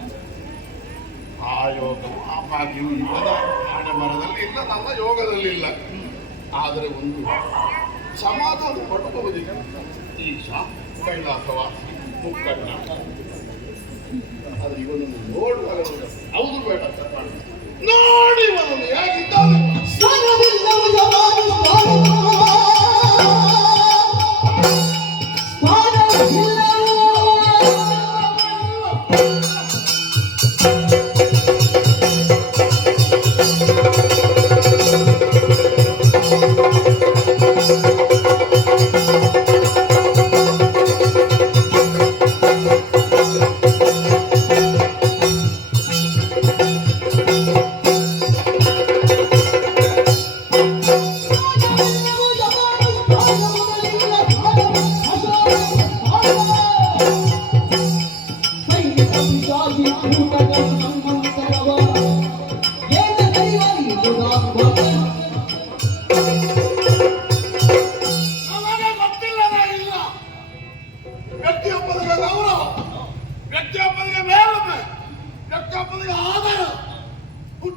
ಆ ಯೋಗವು ಆ ಭಾಗ್ಯವು ಇವನ ಹಣೆ ಬರದಲ್ಲಿ ಇಲ್ಲ, ನನ್ನ ಯೋಗದಲ್ಲಿ ಇಲ್ಲ. ಆದರೆ ಒಂದು ಸಮಾಧಾನ ಪಡುವುದಿಲ್ಲ. ಈಶ ಕೈಲಾಸವಾಸಿ ಮುಕ್ಕಣ್ಣ ಆದ್ರೆ ಇವನನ್ನು ನೋಡುವಾಗ ಹೌದು ಬೇಡ ನೋಡಿ ಇವನನ್ನು ಹೇಗಿದ್ದಾನೆ.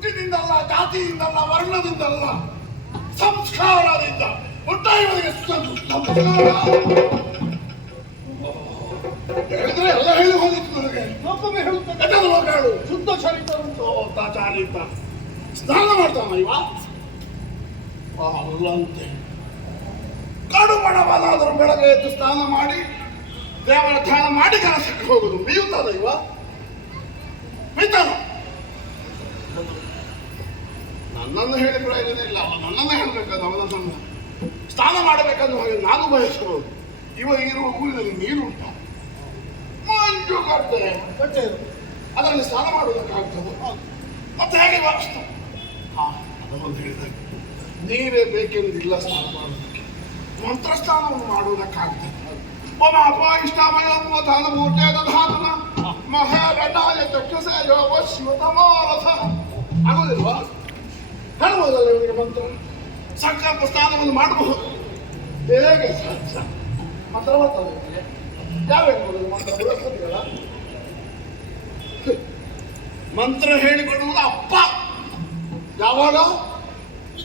ಹುಟ್ಟಿನಿಂದಲ್ಲ, ಜಾತಿಯಿಂದಲ್ಲ, ವರ್ಣದಿಂದಲ್ಲ, ಸಂಸ್ಕಾರದಿಂದ ಉಂಟ ಇವರಿಗೆ ಸಂಸ್ಕಾರ. ಹೇಳಿದ್ರೆ ಎಲ್ಲ ಹೇಳಿ ಹೋಗಿತ್ತು ನನಗೆ. ಮತ್ತೊಮ್ಮೆ ಹೇಳುತ್ತೇನೆ, ಎಷ್ಟೊಂದು ಮಕ್ಕಳು ಶುದ್ಧ ಚರಿತರುಂಟು. ಚಾರಿತ ಸ್ನಾನ ಮಾಡ್ತಾನ ಇವ. ಅಲ್ಲಂತೆ ಕಡು ಬಡವನಾದರೂ ಬೆಳಗ್ಗೆ ಎದ್ದು ಸ್ನಾನ ಮಾಡಿ ದೇವರ ಧ್ಯಾನ ಮಾಡಿ ಕೆಲಸಕ್ಕೆ ಹೋಗುದು. ಮೀಯುತ್ತದ ಇವ ಮೀತಾನ. ನನ್ನನ್ನು ಹೇಳಿ ಪ್ರಯೋಜನ ಇಲ್ಲ, ಅವನು ನನ್ನನ್ನು ಹೇಳಬೇಕಾದ ಅವನನ್ನು ಸ್ನಾನ ಮಾಡಬೇಕಂದು ಹಾಗೆ ನಾನು ಬಯಸಬಹುದು. ಇವ ಇರುವ ಊರಿನಲ್ಲಿ ನೀರುಂಟ, ಮಂಜು ಕಟ್ಟೆ, ಅದರಲ್ಲಿ ಸ್ನಾನ ಮಾಡುವುದಕ್ಕಾಗ್ತದೆ. ಮತ್ತೆ ಹೇಗೆ ವಾಸ್ತು ಅದನ್ನು ಹೇಳಿದಾಗ ನೀರೇ ಬೇಕೆಂದಿಲ್ಲ ಸ್ನಾನ ಮಾಡುವುದಕ್ಕೆ, ಮಂತ್ರ ಸ್ನಾನವನ್ನು ಮಾಡುವುದಕ್ಕಾಗ್ತದೆ. ಒಮ್ಮ ಅಪಾಯಿಷ್ಟಾಮಯ ಧಾನ ಮೂರ್ತಿಯ ಧಾತನ ಮಹಾರಂಡಾಯ ಚಕ್ಷಸೆ ಯೋಗ ಶಿವತಮಾರಥ ಆಗೋದಿಲ್ವಾ? ಹೇಳಬಹುದಲ್ಲ ಇವರಿಗೆ ಮಂತ್ರ? ಸಂಕಲ್ಪ ಸ್ನಾನವನ್ನು ಮಾಡಬಹುದು. ಹೇಗೆ ಸಾಧ್ಯ? ಮಂತ್ರ ಬರ್ತದೆ ಇವರಿಗೆ. ಯಾವ್ಯಾವ ಮಾಡೋದು ಮಂತ್ರ? ಬೃಹಸ್ಪತಿಗಳ ಮಂತ್ರ ಹೇಳಿಕೊಡುವುದು ಅಪ್ಪ. ಯಾವಾಗ?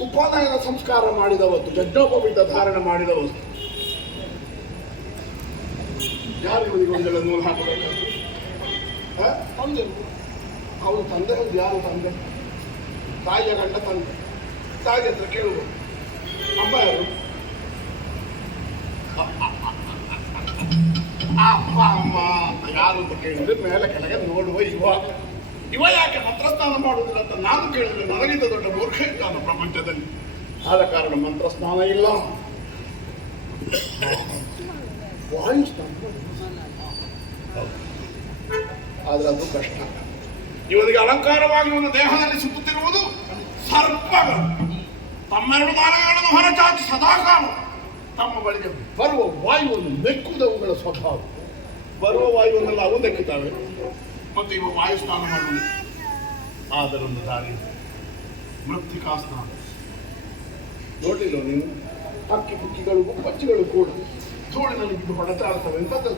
ಉಪನಯನ ಸಂಸ್ಕಾರ ಮಾಡಿದವತ್ತು, ಯಜ್ಞೋಪವೀತ ಧಾರಣೆ ಮಾಡಿದವತ್ತು. ಯಾರು ಇವರಿಗೆ ಒಂದೆಲ್ಲ ನೂಲು ಹಾಕಬೇಕು? ತಂದೆ. ಅವನು ತಂದೆ ಹೌದು. ಯಾರು ತಂದೆ? ತಾಯಿಯ ಗಂಡ ತಂದೆ. ತಾಯಿ ಹತ್ರ ಕೇಳುವುದು ಅಮ್ಮ ಯಾರು? ಅಪ್ಪ ಅಮ್ಮ ಯಾರು ಅಂತ ಕೇಳಿದ್ರೆ ಮೇಲೆ ಕೆಳಗೆ ನೋಡುವ ಇವ ಯಾಕೆ ಮಂತ್ರಸ್ನಾನ ಮಾಡುವುದಿಲ್ಲ ಅಂತ ನಾನು ಕೇಳಿದ್ರೆ ನನಗಿಂತ ದೊಡ್ಡ ಮೂರ್ಖ ಇದ್ದಾನು ಪ್ರಪಂಚದಲ್ಲಿ. ಆದ ಕಾರಣ ಮಂತ್ರಸ್ನಾನ ಇಲ್ಲ, ವಾಯುಸ್ನಾನ. ಆದ್ರೆ ಅದು ಕಷ್ಟ. ಇವರಿಗೆ ಅಲಂಕಾರವಾಗಿ ಒಂದು ದೇಹದಲ್ಲಿ ಸುತ್ತುತ್ತಿರುವುದು ಸರ್ಪಗಳು. ತಮ್ಮೆರಡು ಮಾನಗಳನ್ನು ಹೊರಚಾಚಿ ಸದಾಕಾಲ ತಮ್ಮ ಬಳಿಗೆ ಬರುವ ವಾಯುವನ್ನು ನೆಕ್ಕುವುದವುಗಳ ಸ್ವಭಾವ. ಬರುವ ವಾಯುವನ್ನೆಲ್ಲ ಅವು ನೆಕ್ಕುತ್ತವೆ. ಮತ್ತೆ ಇವ ವಾಯು ಸ್ನಾನ ಮಾಡುವುದು ಅದರೊಂದು ದಾರಿ ಮೃತ್ತಿಕಾ ಸ್ನಾನ. ನೋಡಲಿಲ್ಲ ನೀನು? ಹಕ್ಕಿ ಪುಕ್ಕಿಗಳು ಪಚ್ಚಿಗಳು ಕೂಡ ಧೂಳಿನಲ್ಲಿ ಬಿದ್ದು ಹೊಡೆತಾಡ್ತವೆ. ಎಂಥದ್ದು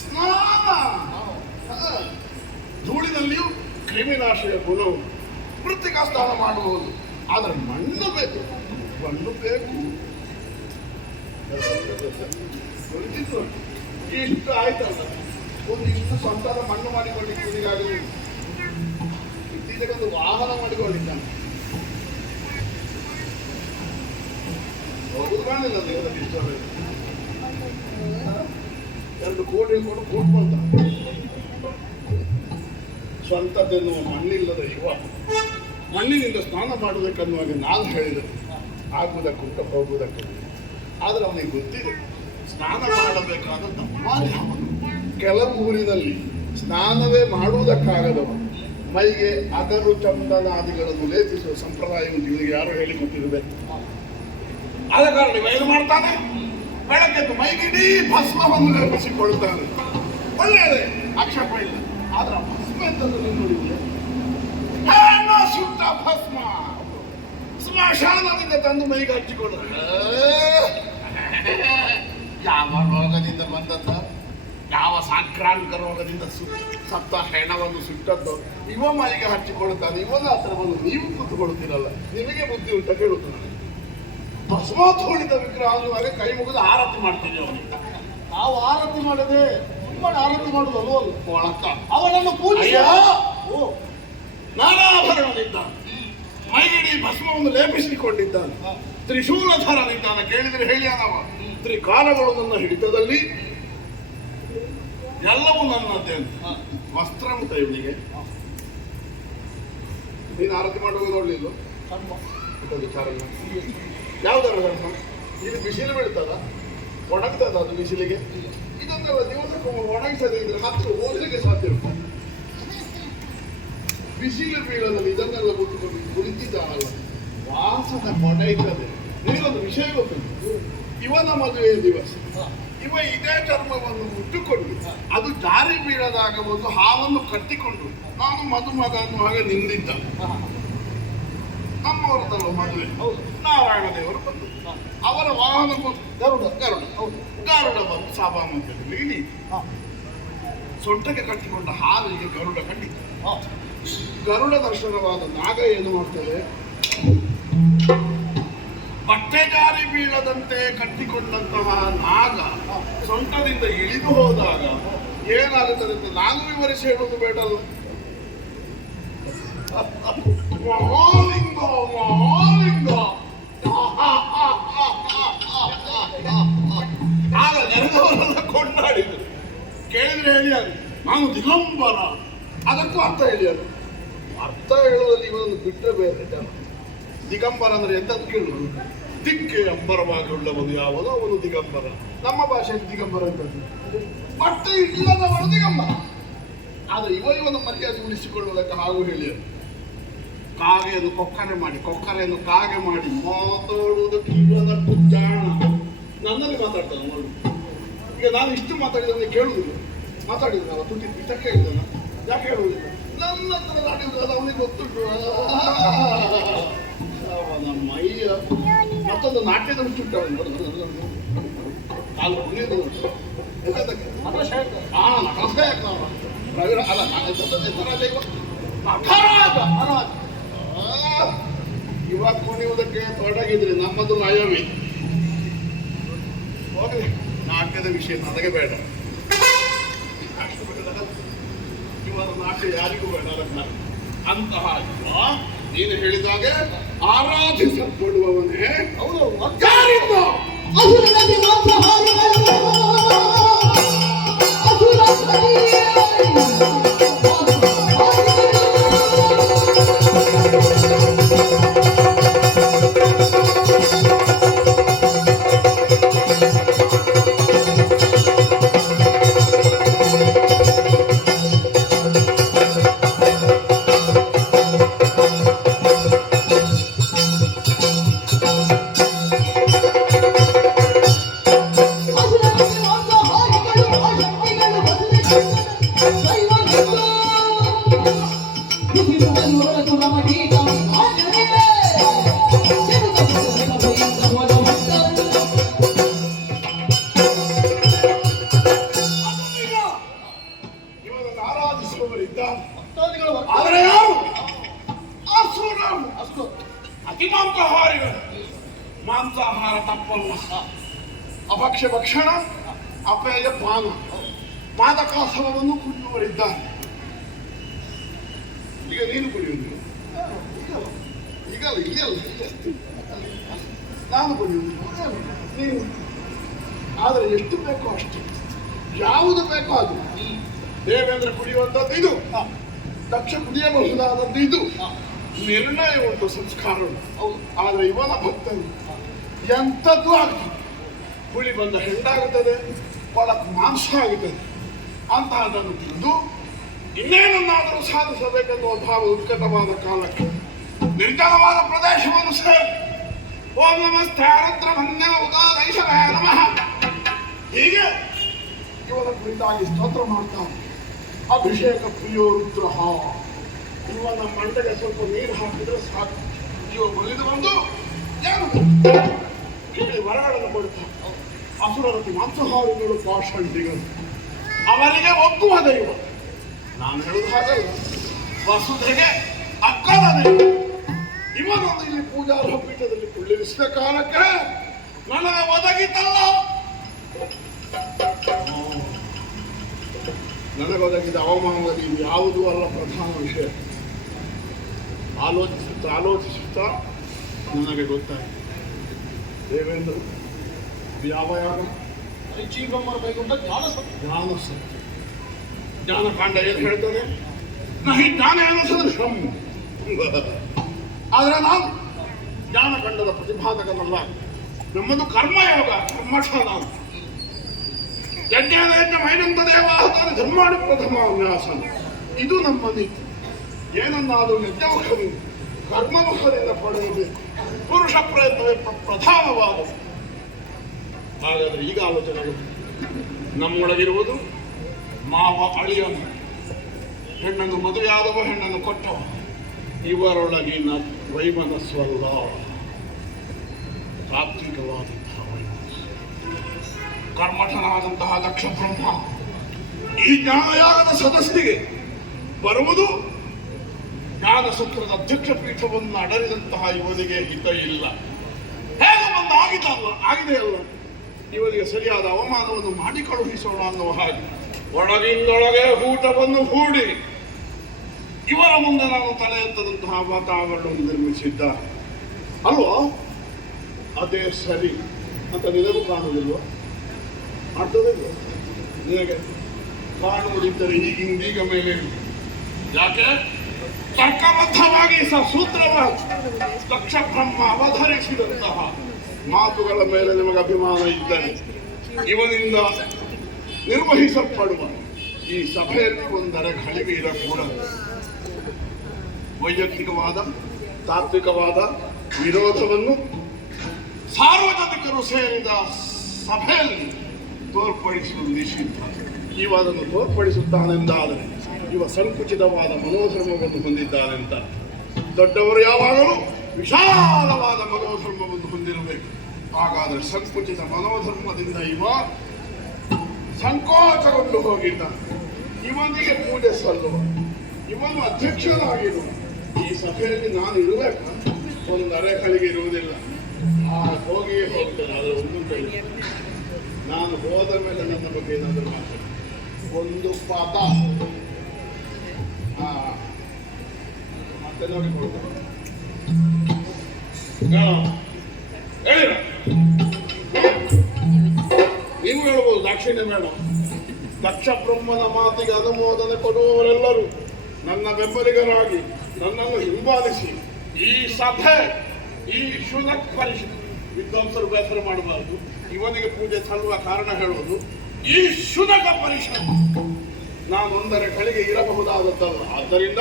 ಸ್ನಾನ! ಧೂಳಿನಲ್ಲಿಯೂ ಕ್ರಿಮಿನಾಶಕ ಗುಣವು. ಮೃತ್ತಿಕಾ ಸ್ನಾನ ಮಾಡಬಹುದು, ಆದರೆ ಮಣ್ಣು ಬೇಕು. ಮಣ್ಣು ಬೇಕು. ಇಷ್ಟು ಆಯ್ತಲ್ಲ, ಒಂದಿಷ್ಟು ಸ್ವಂತದ ಮಣ್ಣು ಮಾಡಿಕೊಳ್ಳಿಕ್ಕೆ ಇವನಿಗಾಗಲಿ. ಇತ್ತೀಚೆಗೊಂದು ವಾಹನ ಮಾಡಿಕೊಂಡಿದ್ದಾನೆ. ಹೋಗುದು ಕಾಣಿಲ್ಲ ದೇವರಲ್ಲಿ. ಇಷ್ಟ 2 ಕೋಟಿ ಕೊಡು ಕೂಟ್ಕೊಂಡ ಸ್ವಂತದ್ದೆನ್ನುವ ಮಣ್ಣಿಲ್ಲದ ಯುವ ಮಣ್ಣಿನಿಂದ ಸ್ನಾನ ಮಾಡುವುದಕ್ಕನ್ನುವಾಗ ನಾನು ಹೇಳಿದೆ, ಆಗುವುದಕ್ಕುಂಟ ಹೋಗುವುದಕ್ಕೆ. ಆದರೆ ಅವನಿಗೆ ಗೊತ್ತಿದೆ ಸ್ನಾನ ಮಾಡಬೇಕಾದ ತಮ್ಮಾರಿ ಅವನು. ಕೆಲವು ಊರಿನಲ್ಲಿ ಸ್ನಾನವೇ ಮಾಡುವುದಕ್ಕಾಗದವ ಮೈಗೆ ಅಗರು ಚಂದನಾದಿಗಳನ್ನು ಲೇಪಿಸುವ ಸಂಪ್ರದಾಯ ಉಂಟು. ಇವನಿಗೆ ಯಾರು ಹೇಳಿಕೊಟ್ಟಿರಬೇಕು. ಆದ ಕಾರಣ ಇವ ಏನು ಮಾಡ್ತಾನೆ? ಬೆಳಗ್ಗೆದ್ದು ಮೈಗಿಡೀ ಭಸ್ಮವನ್ನು ಲೇಪಿಸಿಕೊಳ್ಳುತ್ತಾನೆ. ಒಳ್ಳೆಯದೇ, ಆಕ್ಷೇಪ ಇಲ್ಲ. ಆದ್ರೆ ಭಸ್ಮ ಎಂತಂದು ನೀವು ನೋಡಿದ್ರೆ ಸುಟ್ಟ ಭಸ್ಮ ಸ್ಮಶಾನದಿಂದ ತಂದು ಮೈಗೆ ಹಚ್ಚಿಕೊಂಡ್ರೆ ಯಾವ ರೋಗದಿಂದ ಬಂದದ್ದ, ಯಾವ ಸಾಂಕ್ರಾಮಿಕ ರೋಗದಿಂದ ಸತ್ತ ಹೆಣವನ್ನು ಸುಟ್ಟದ್ದು ಇವ ಮೈಗೆ ಹಚ್ಚಿಕೊಳ್ಳುತ್ತಾನೆ. ಇವನ ಹತ್ರ ಬಂದು ನೀವು ಕೂತ್ಕೊಳ್ಳುತ್ತೀರಲ್ಲ, ನಿಮಗೆ ಬುದ್ಧಿ ಉಂಟ ಕೇಳುತ್ತಾನೆ. ಭಸ್ಮಾಧೂಳಿತ ವಿಗ್ರಹ ಅನ್ನುವಾಗ ಕೈ ಮುಗಿದು ಆರತಿ ಮಾಡ್ತೀವಿ ಅವನಿಗೆ. ನಾವು ಆರತಿ ಮಾಡದೆ ಸುಮ್ಮನೆ ಆರತಿ ಮಾಡುದು ಅಲ್ವಲ್ಲ. ಒಳಕ ಅವನನ್ನು ಪೂಜೆ ನಾನಾಭರಣದಿಂದ ಮೈಗಿಡೀ ಭಸ್ಮವನ್ನು ಲೇಪಿಸಿಕೊಂಡಿದ್ದಾನೆ. ತ್ರಿಶೂಲಧರನಿದ್ದಾನೆ. ಕೇಳಿದ್ರೆ ಹೇಳಿ ಅನವ. ತ್ರಿಕಾಲಗಳು ನನ್ನ ಹಿಡಿತದಲ್ಲಿ, ಎಲ್ಲವೂ ನನ್ನದ್ದೇ ಅಂತ. ವಸ್ತ್ರ ಉಂಟ ಇವನಿಗೆ. ನೀನು ಆರತಿ ಮಾಡುವುದು ನೋಡ್ಲಿಲ್ಲ? ವಿಚಾರ ಇಲ್ಲ. ಯಾವ್ದಾರ ಧರ್ಮ? ಇಲ್ಲಿ ಬಿಸಿಲು ಬೀಳ್ತದ, ಒಣಗ್ತದ ಅದು ಬಿಸಿಲಿಗೆ. ಇದನ್ನೆಲ್ಲ ದಿವಸಕ್ಕೊಮ್ಮೆ ಒಣಗಿಸದೆ ಇದ್ರೆ ಹತ್ತು ಹೋಗ್ಲಿಕ್ಕೆ ಸಾಧ್ಯ ಉಂಟು. ಬಿಸಿಲು ಬೀಳದಲ್ಲಿ ಇದನ್ನೆಲ್ಲ ಬಿಟ್ಟುಕೊಂಡು ಕುಳಿತಿದ್ದಾನಲ್ಲ, ವಾಸನ ಕೊಡೈತದೆ. ನಿನಗೊಂದು ವಿಷಯ ಗೊತ್ತುಂಟು? ಇವನ ಮದುವೆ ದಿವಸ ಇವ ಇದೇ ಚರ್ಮವನ್ನು ಮುಟ್ಟುಕೊಂಡು ಅದು ಜಾರಿ ಬೀಳದಾಗ ಒಂದು ಹಾವನ್ನು ಕಟ್ಟಿಕೊಂಡು ನಾನು ಮದುಮಗ ಅನ್ನುವ ಹಾಗೆ ನಿಂದಿದ್ದ. ನಮ್ಮವರದಲ್ಲ ಮದುವೆ. ನಾರಾಯಣ ದೇವರು ಬಂದು ಅವರ ವಾಹನ ಗರುಡ ಬಂದು ಸಭಾಮಂದಿರದಲ್ಲಿ ಇಳಿ ಸೊಂಟಕ್ಕೆ ಕಟ್ಟಿಕೊಂಡ ಹಾವಿಗೆ ಗರುಡ ಕಂಡಿದ್ದ. ಗರುಡ ದರ್ಶನವಾದ ನಾಗ ಏನು ಮಾಡ್ತದೆ? ಬಟ್ಟೆ ಜಾರಿ ಬೀಳದಂತೆ ಕಟ್ಟಿಕೊಂಡಂತಹ ನಾಗ ಸೊಂಟದಿಂದ ಇಳಿದು ಹೋದಾಗ ಏನಾಗುತ್ತದೆ ಅಂತ ನಾನು ವಿವರಿಸಿ ಹೇಳುವುದು ಬೇಡಲ್ಲ. ಮಹಾಲಿಂಗ ಮಹಾಲಿಂಗ ಆಗ ನೆರೆದವರೆಲ್ಲ ಕೊಂಡಾಡಿದ್ರು. ಕೇಳಿದ್ರೆ ಹೇಳಿಯಾರು ನಾನು ದಿಗಂಬರ, ಅದಕ್ಕೂ ಅರ್ಥ ಹೇಳಿಯಾರು. ಅರ್ಥ ಹೇಳುವುದಲ್ಲಿ ಇವನನ್ನು ಬಿಟ್ಟರೆ ಬೇರೆ ಜನ. ದಿಗಂಬರ ಅಂದ್ರೆ ಎಂತದ್ದು ಕೇಳುವುದು? ದಿಕ್ಕೆ ಅಂಬರವಾಗಿ ಉಳ್ಳವನು ಯಾವನು ಅವನು ದಿಗಂಬರ. ನಮ್ಮ ಭಾಷೆಯಲ್ಲಿ ದಿಗಂಬರ ಅಂತದ್ದು ಬಟ್ಟೆ ಇಲ್ಲದವನು ದಿಗಂಬರ. ಆದ್ರೆ ಇವನ ಮರ್ಯಾದೆ ಉಳಿಸಿಕೊಳ್ಳುವುದಕ್ಕೆ ಹಾಗೂ ಹೇಳಿಯರು. ಕಾಗೆಯನ್ನು ಕೊಕ್ಕರೆ ಮಾಡಿ, ಕೊಕ್ಕರೆಯನ್ನು ಕಾಗೆ ಮಾಡಿ ಮಾತಾಡುವುದಕ್ಕೆ ಇವನಷ್ಟು ಜಾಣ. ನನ್ನಲ್ಲಿ ಮಾತಾಡ್ತಾನೆ ನೋಡು. ಈಗ ನಾನು ಇಷ್ಟು ಮಾತಾಡಿದ್ರೆ ಕೇಳುವುದಿಲ್ಲ. ಮಾತಾಡಿದ್ರು ನಾವು ತುಟಿ ಪಿತಕ್ಕೆ ಹೇಳಿದ್ದಾನ, ಯಾಕೆ ಹೇಳುವುದಿಲ್ಲ? ನನ್ನ ಹತ್ರ ನಾಡಿದ್ರು ಅದು ಅವನಿಗೆ ಗೊತ್ತುಂಟು. ಅವನ ಮೈಯ ಮತ್ತೊಂದು ನಾಟ್ಯದ ಹುಚ್ಚುಂಟು ಅವನು. ಕಾಲು ಕುಣಿಯೋದು ಇವಾಗ ಕುಣಿಯುವುದಕ್ಕೆ ತೊಡಗಿದ್ರೆ ನಮ್ಮದು ನಯವೇ. ಹೋಗಲಿ, ನಾಟ್ಯದ ವಿಷಯ ನನಗೆ ಬೇಡ. ಇವರ ನಾಟ್ಯ ಯಾರಿಗೂ ಬೇಡ. ಅಂತಹ ನೀನು ಹೇಳಿದಾಗೆ ಆರಾಧಿಸಲ್ಪಡುವವನೇ ಅವನು. ಯಾರಿಂದ ಮಾಂಸಾಹಾರ ತಪ್ಪಲ್ಲ. ಅಭಕ್ಷ್ಯ ಭಕ್ಷಣ, ಅಪೇಯ ಪಾನ, ಮಾದಕಾಸವವನ್ನು ಕುಡಿಯುವರಿದ್ದಾರೆ. ಈಗ ನೀನು ಕುಡಿಯುವುದು? ಈಗಲ್ಲ ನಾನು ಕುಡಿಯುವುದು ನೀನು. ಆದರೆ ಎಷ್ಟು ಬೇಕೋ ಅಷ್ಟು, ಯಾವುದು ಬೇಕೋ ಅದು. ದೇವೇಂದ್ರ ಕುಡಿಯುವಂಥದ್ದು ಇದು, ದಕ್ಷ ಕುಡಿಯಬಹುದಾದದ್ದು ಇದು. ನಿರ್ಣಯ ಉಂಟು, ಸಂಸ್ಕಾರ ಉಂಟು. ಆದರೆ ಇವನ ಭಕ್ತರು ಎಂಥದ್ದು ಆಗ್ತದೆ. ಹುಳಿ ಬಂದ ಹೆಂಡಾಗುತ್ತದೆ, ಒಳಕ್ಕೆ ಮಾಂಸ ಆಗುತ್ತದೆ. ಅಂತಹದನ್ನು ತಿಂದು ಇನ್ನೇನನ್ನಾದರೂ ಸಾಧಿಸಬೇಕೆನ್ನುವ ಭಾವ ಉತ್ಕಟವಾದ ಕಾಲಕ್ಕೆ ನಿರ್ಜನವಾದ ಪ್ರದೇಶವನ್ನು ಸೇರಿ ಓಂ ನಮಸ್ತೆ ರುದ್ರ ಮನ್ಯ ಉದಾದೈಷವೇ ನಮಃ ಹೀಗೆ ಇವನ ಕುರಿತಾಗಿ ಸ್ತೋತ್ರ ಮಾಡ್ತಾನೆ. ಅಭಿಷೇಕ ಪ್ರಿಯೋ ರುದ್ರ. ಇವನ ಮಂಡೆಗೆ ಸ್ವಲ್ಪ ನೀರು ಹಾಕಿದ್ರೆ ಸಾಕು. ಇವ ಮುಗಿದು ಬಂದು ಏನು ಕೇಳಿ ವರಗಳನ್ನು ಕೊಡ್ತಾರೆ. ಅಸುರರತಿ ಮಾಂಸಾಹಾರಿಗಳು ಪಾಷಂಡಿಗಳು, ಅವರಿಗೆ ಒಪ್ಪುವ ದೈವ. ನಾನು ಹೇಳುದು ಹಾಗಲ್ಲ, ವಸುಧೆಗೆ ಅಕ್ಕದ ದೈವ. ಇವನೊಂದು ಇಲ್ಲಿ ಪೂಜಾರ್ಹ ಪೀಠದಲ್ಲಿ ಕುಳ್ಳಿರಿಸಿದ ಕಾಲಕ್ಕೆ ನನಗೆ ಒದಗಿತಲ್ಲ. ನನಗೊದಗಿದ ಅವಮಾನದಲ್ಲಿ ಇದು ಯಾವುದೂ ಅಲ್ಲ ಪ್ರಧಾನ ವಿಷಯ. ಆಲೋಚಿಸುತ್ತಾ ನನಗೆ ಗೊತ್ತಾಯಿತು. ದೇವೇಂದ್ರ ಯಾವಯಾಗ ಜೀವಮ್ಮರ ಕೈಗೊಂಡ ಜ್ಞಾನ ಸತ್ಯ ಜ್ಞಾನಕಾಂಡ ಏನು ಹೇಳ್ತದೆ? ನಹಿ ಜ್ಞಾನೇನ ಸದೃಶಂ. ಆದರೆ ನಾನು ಜ್ಞಾನಕಾಂಡದ ಪ್ರತಿಪಾದಕನಲ್ಲ. ನಮ್ಮದು ಕರ್ಮಯೋಗ, ಕರ್ಮಠ. ನಾನು ಯಜ್ಞ ಮೈನಂದ ದೇವಾಹತಾನೆ ಧರ್ಮಾಡಿ ಪ್ರಥಮ ಅನ್ಯಾಸನ. ಇದು ನಮ್ಮ ನೀತಿ. ಏನನ್ನಾದರೂ ಯಜ್ಞಮುಖದಿಂದ ಕರ್ಮಮುಖದಿಂದ ಪಡೆಯಬೇಕು. ಪುರುಷ ಪ್ರಯತ್ನವೇ ಪ್ರಧಾನವಾದದ್ದು. ಹಾಗಾದರೆ ಈಗ ಆಲೋಚನೆ ನಮ್ಮೊಳಗಿರುವುದು ಮಾವ ಅಳಿಯನು, ಹೆಣ್ಣನ್ನು ಮದುವೆಯಾದವ, ಹೆಣ್ಣನ್ನು ಕೊಟ್ಟವ. ಇವರೊಳಗಿನ ವೈಮನಸ್ವಲ್ಲ, ತಾತ್ವಿಕವಾದಂತಹ ವೈಮನಸ್ಸು. ಕರ್ಮಠನಾದಂತಹ ದಕ್ಷ ಬ್ರಹ್ಮ ಈ ಜ್ಞಾನಯಾಗದ ಸದಸ್ಯರಿಗೆ ಬರುವುದು ಜ್ಞಾನ ಸತ್ರದ ಅಧ್ಯಕ್ಷ ಪೀಠವನ್ನು ಅಡರಿದಂತಹ ಇವನಿಗೆ ಹಿತ ಇಲ್ಲ. ಹೇಗೆ ಬಂದು ಆಗಿದೆಯಲ್ಲ, ಇವನಿಗೆ ಸರಿಯಾದ ಅವಮಾನವನ್ನು ಮಾಡಿ ಕಳುಹಿಸೋಣ ಅನ್ನುವ ಹಾಗೆ ಒಳಗಿಂದೊಳಗೆ ಊಟವನ್ನು ಹೂಡಿ ಇವರ ಮುಂದೆ ನಾನು ತಲೆ ಎತ್ತದಂತಹ ವಾತಾವರಣವನ್ನು ನಿರ್ಮಿಸಿದ್ದ ಅಲ್ವಾ? ಅದೇ ಸರಿ ಅಂತ ನಿನಗೂ ಕಾಣುವುದಿಲ್ವ? ಮಾಡ್ತದಿಲ್ವ? ನಿನಗೆ ಕಾಣುವುದಿದ್ದರೆ ಈಗಿಂದೀಗ ಮೇಲೆ ಯಾಕೆ ತರ್ಕಬದ್ಧವಾಗಿ ಸೂತ್ರವಾಗಿ ದಕ್ಷ ಬ್ರಹ್ಮ ಅವಧರಿಸಿದಂತಹ ಮಾತುಗಳ ಮೇಲೆ ನಿಮಗೆ ಅಭಿಮಾನ ಇದ್ದರೆ ಇವನಿಂದ ನಿರ್ವಹಿಸಲ್ಪಡುವ ಈ ಸಭೆಯಲ್ಲಿ ಒಂದರ ಘಳಿಗೆ ಇರಕೂಡದು. ವೈಯಕ್ತಿಕವಾದ ತಾತ್ವಿಕವಾದ ವಿರೋಧವನ್ನು ಸಾರ್ವಜನಿಕರು ಸೇರಿದ ಸಭೆಯಲ್ಲಿ ತೋರ್ಪಡಿಸುವುದು ನಿಷಿದ್ಧ. ಇವ ಅದನ್ನು ತೋರ್ಪಡಿಸುತ್ತಾನೆಂದಾದರೆ ಇವ ಸಂಕುಚಿತವಾದ ಮನೋಧರ್ಮವನ್ನು ಹೊಂದಿದ್ದಾನೆಂತ. ದೊಡ್ಡವರು ಯಾವಾಗಲೂ ವಿಶಾಲವಾದ ಮನೋಧರ್ಮವನ್ನು ಹೊಂದಿರಬೇಕು. ಹಾಗಾದರೆ ಸಂಕುಚಿತ ಮನೋಧರ್ಮದಿಂದ ಇವ ಸಂಕೋಚಗೊಂಡು ಹೋಗಿದ್ದ. ಇವನಿಗೆ ಪೂಜೆ ಸಲ್ಲುವ, ಇವನು ಅಧ್ಯಕ್ಷನಾಗಿರುವ ಈ ಸಭೆಯಲ್ಲಿ ನಾನು ಇರಬೇಕು. ಒಂದು ಅರೆಗಳಿಗೆ ಇರುವುದಿಲ್ಲ. ಹೋಗಿಯೇ ಹೋಗ್ತೇನೆ. ಆದರೆ ಒಂದು ನಾನು ಹೋದ ಮೇಲೆ ನನ್ನ ಬಗ್ಗೆ ಏನಾದರೂ ಮಾತಾಡಿ ಒಂದು ಪಾಪ ಮತ್ತೆ ನೋಡಿಕೊಳ್ತೇನೆ. ನೀವು ಹೇಳ್ಬೋದು ದಾಕ್ಷಿಣ್ಯ ಬೇಡ. ದಕ್ಷ ಬ್ರಹ್ಮನ ಮಾತಿಗೆ ಅನುಮೋದನೆ ಕೊಡುವವರೆಲ್ಲರೂ ನನ್ನ ಬೆಂಬಲಿಗರಾಗಿ ನನ್ನನ್ನು ಹಿಂಬಾಲಿಸಿ ಈ ಸಭೆ, ಈ ಶುನಕ್ ಪರಿಷತ್ ವಿದ್ವಾಂಸರು ಬೇಸರ ಮಾಡಬಾರದು. ಇವನಿಗೆ ಪೂಜೆ ಸಲ್ಲುವ ಕಾರಣ ಹೇಳುವುದು ಈ ಶುನಕ ಪರಿಷತ್ ನಾನೊಂದರ ಕಡೆಗೆ ಇರಬಹುದಾದದ್ದಲ್ಲ. ಆದ್ದರಿಂದ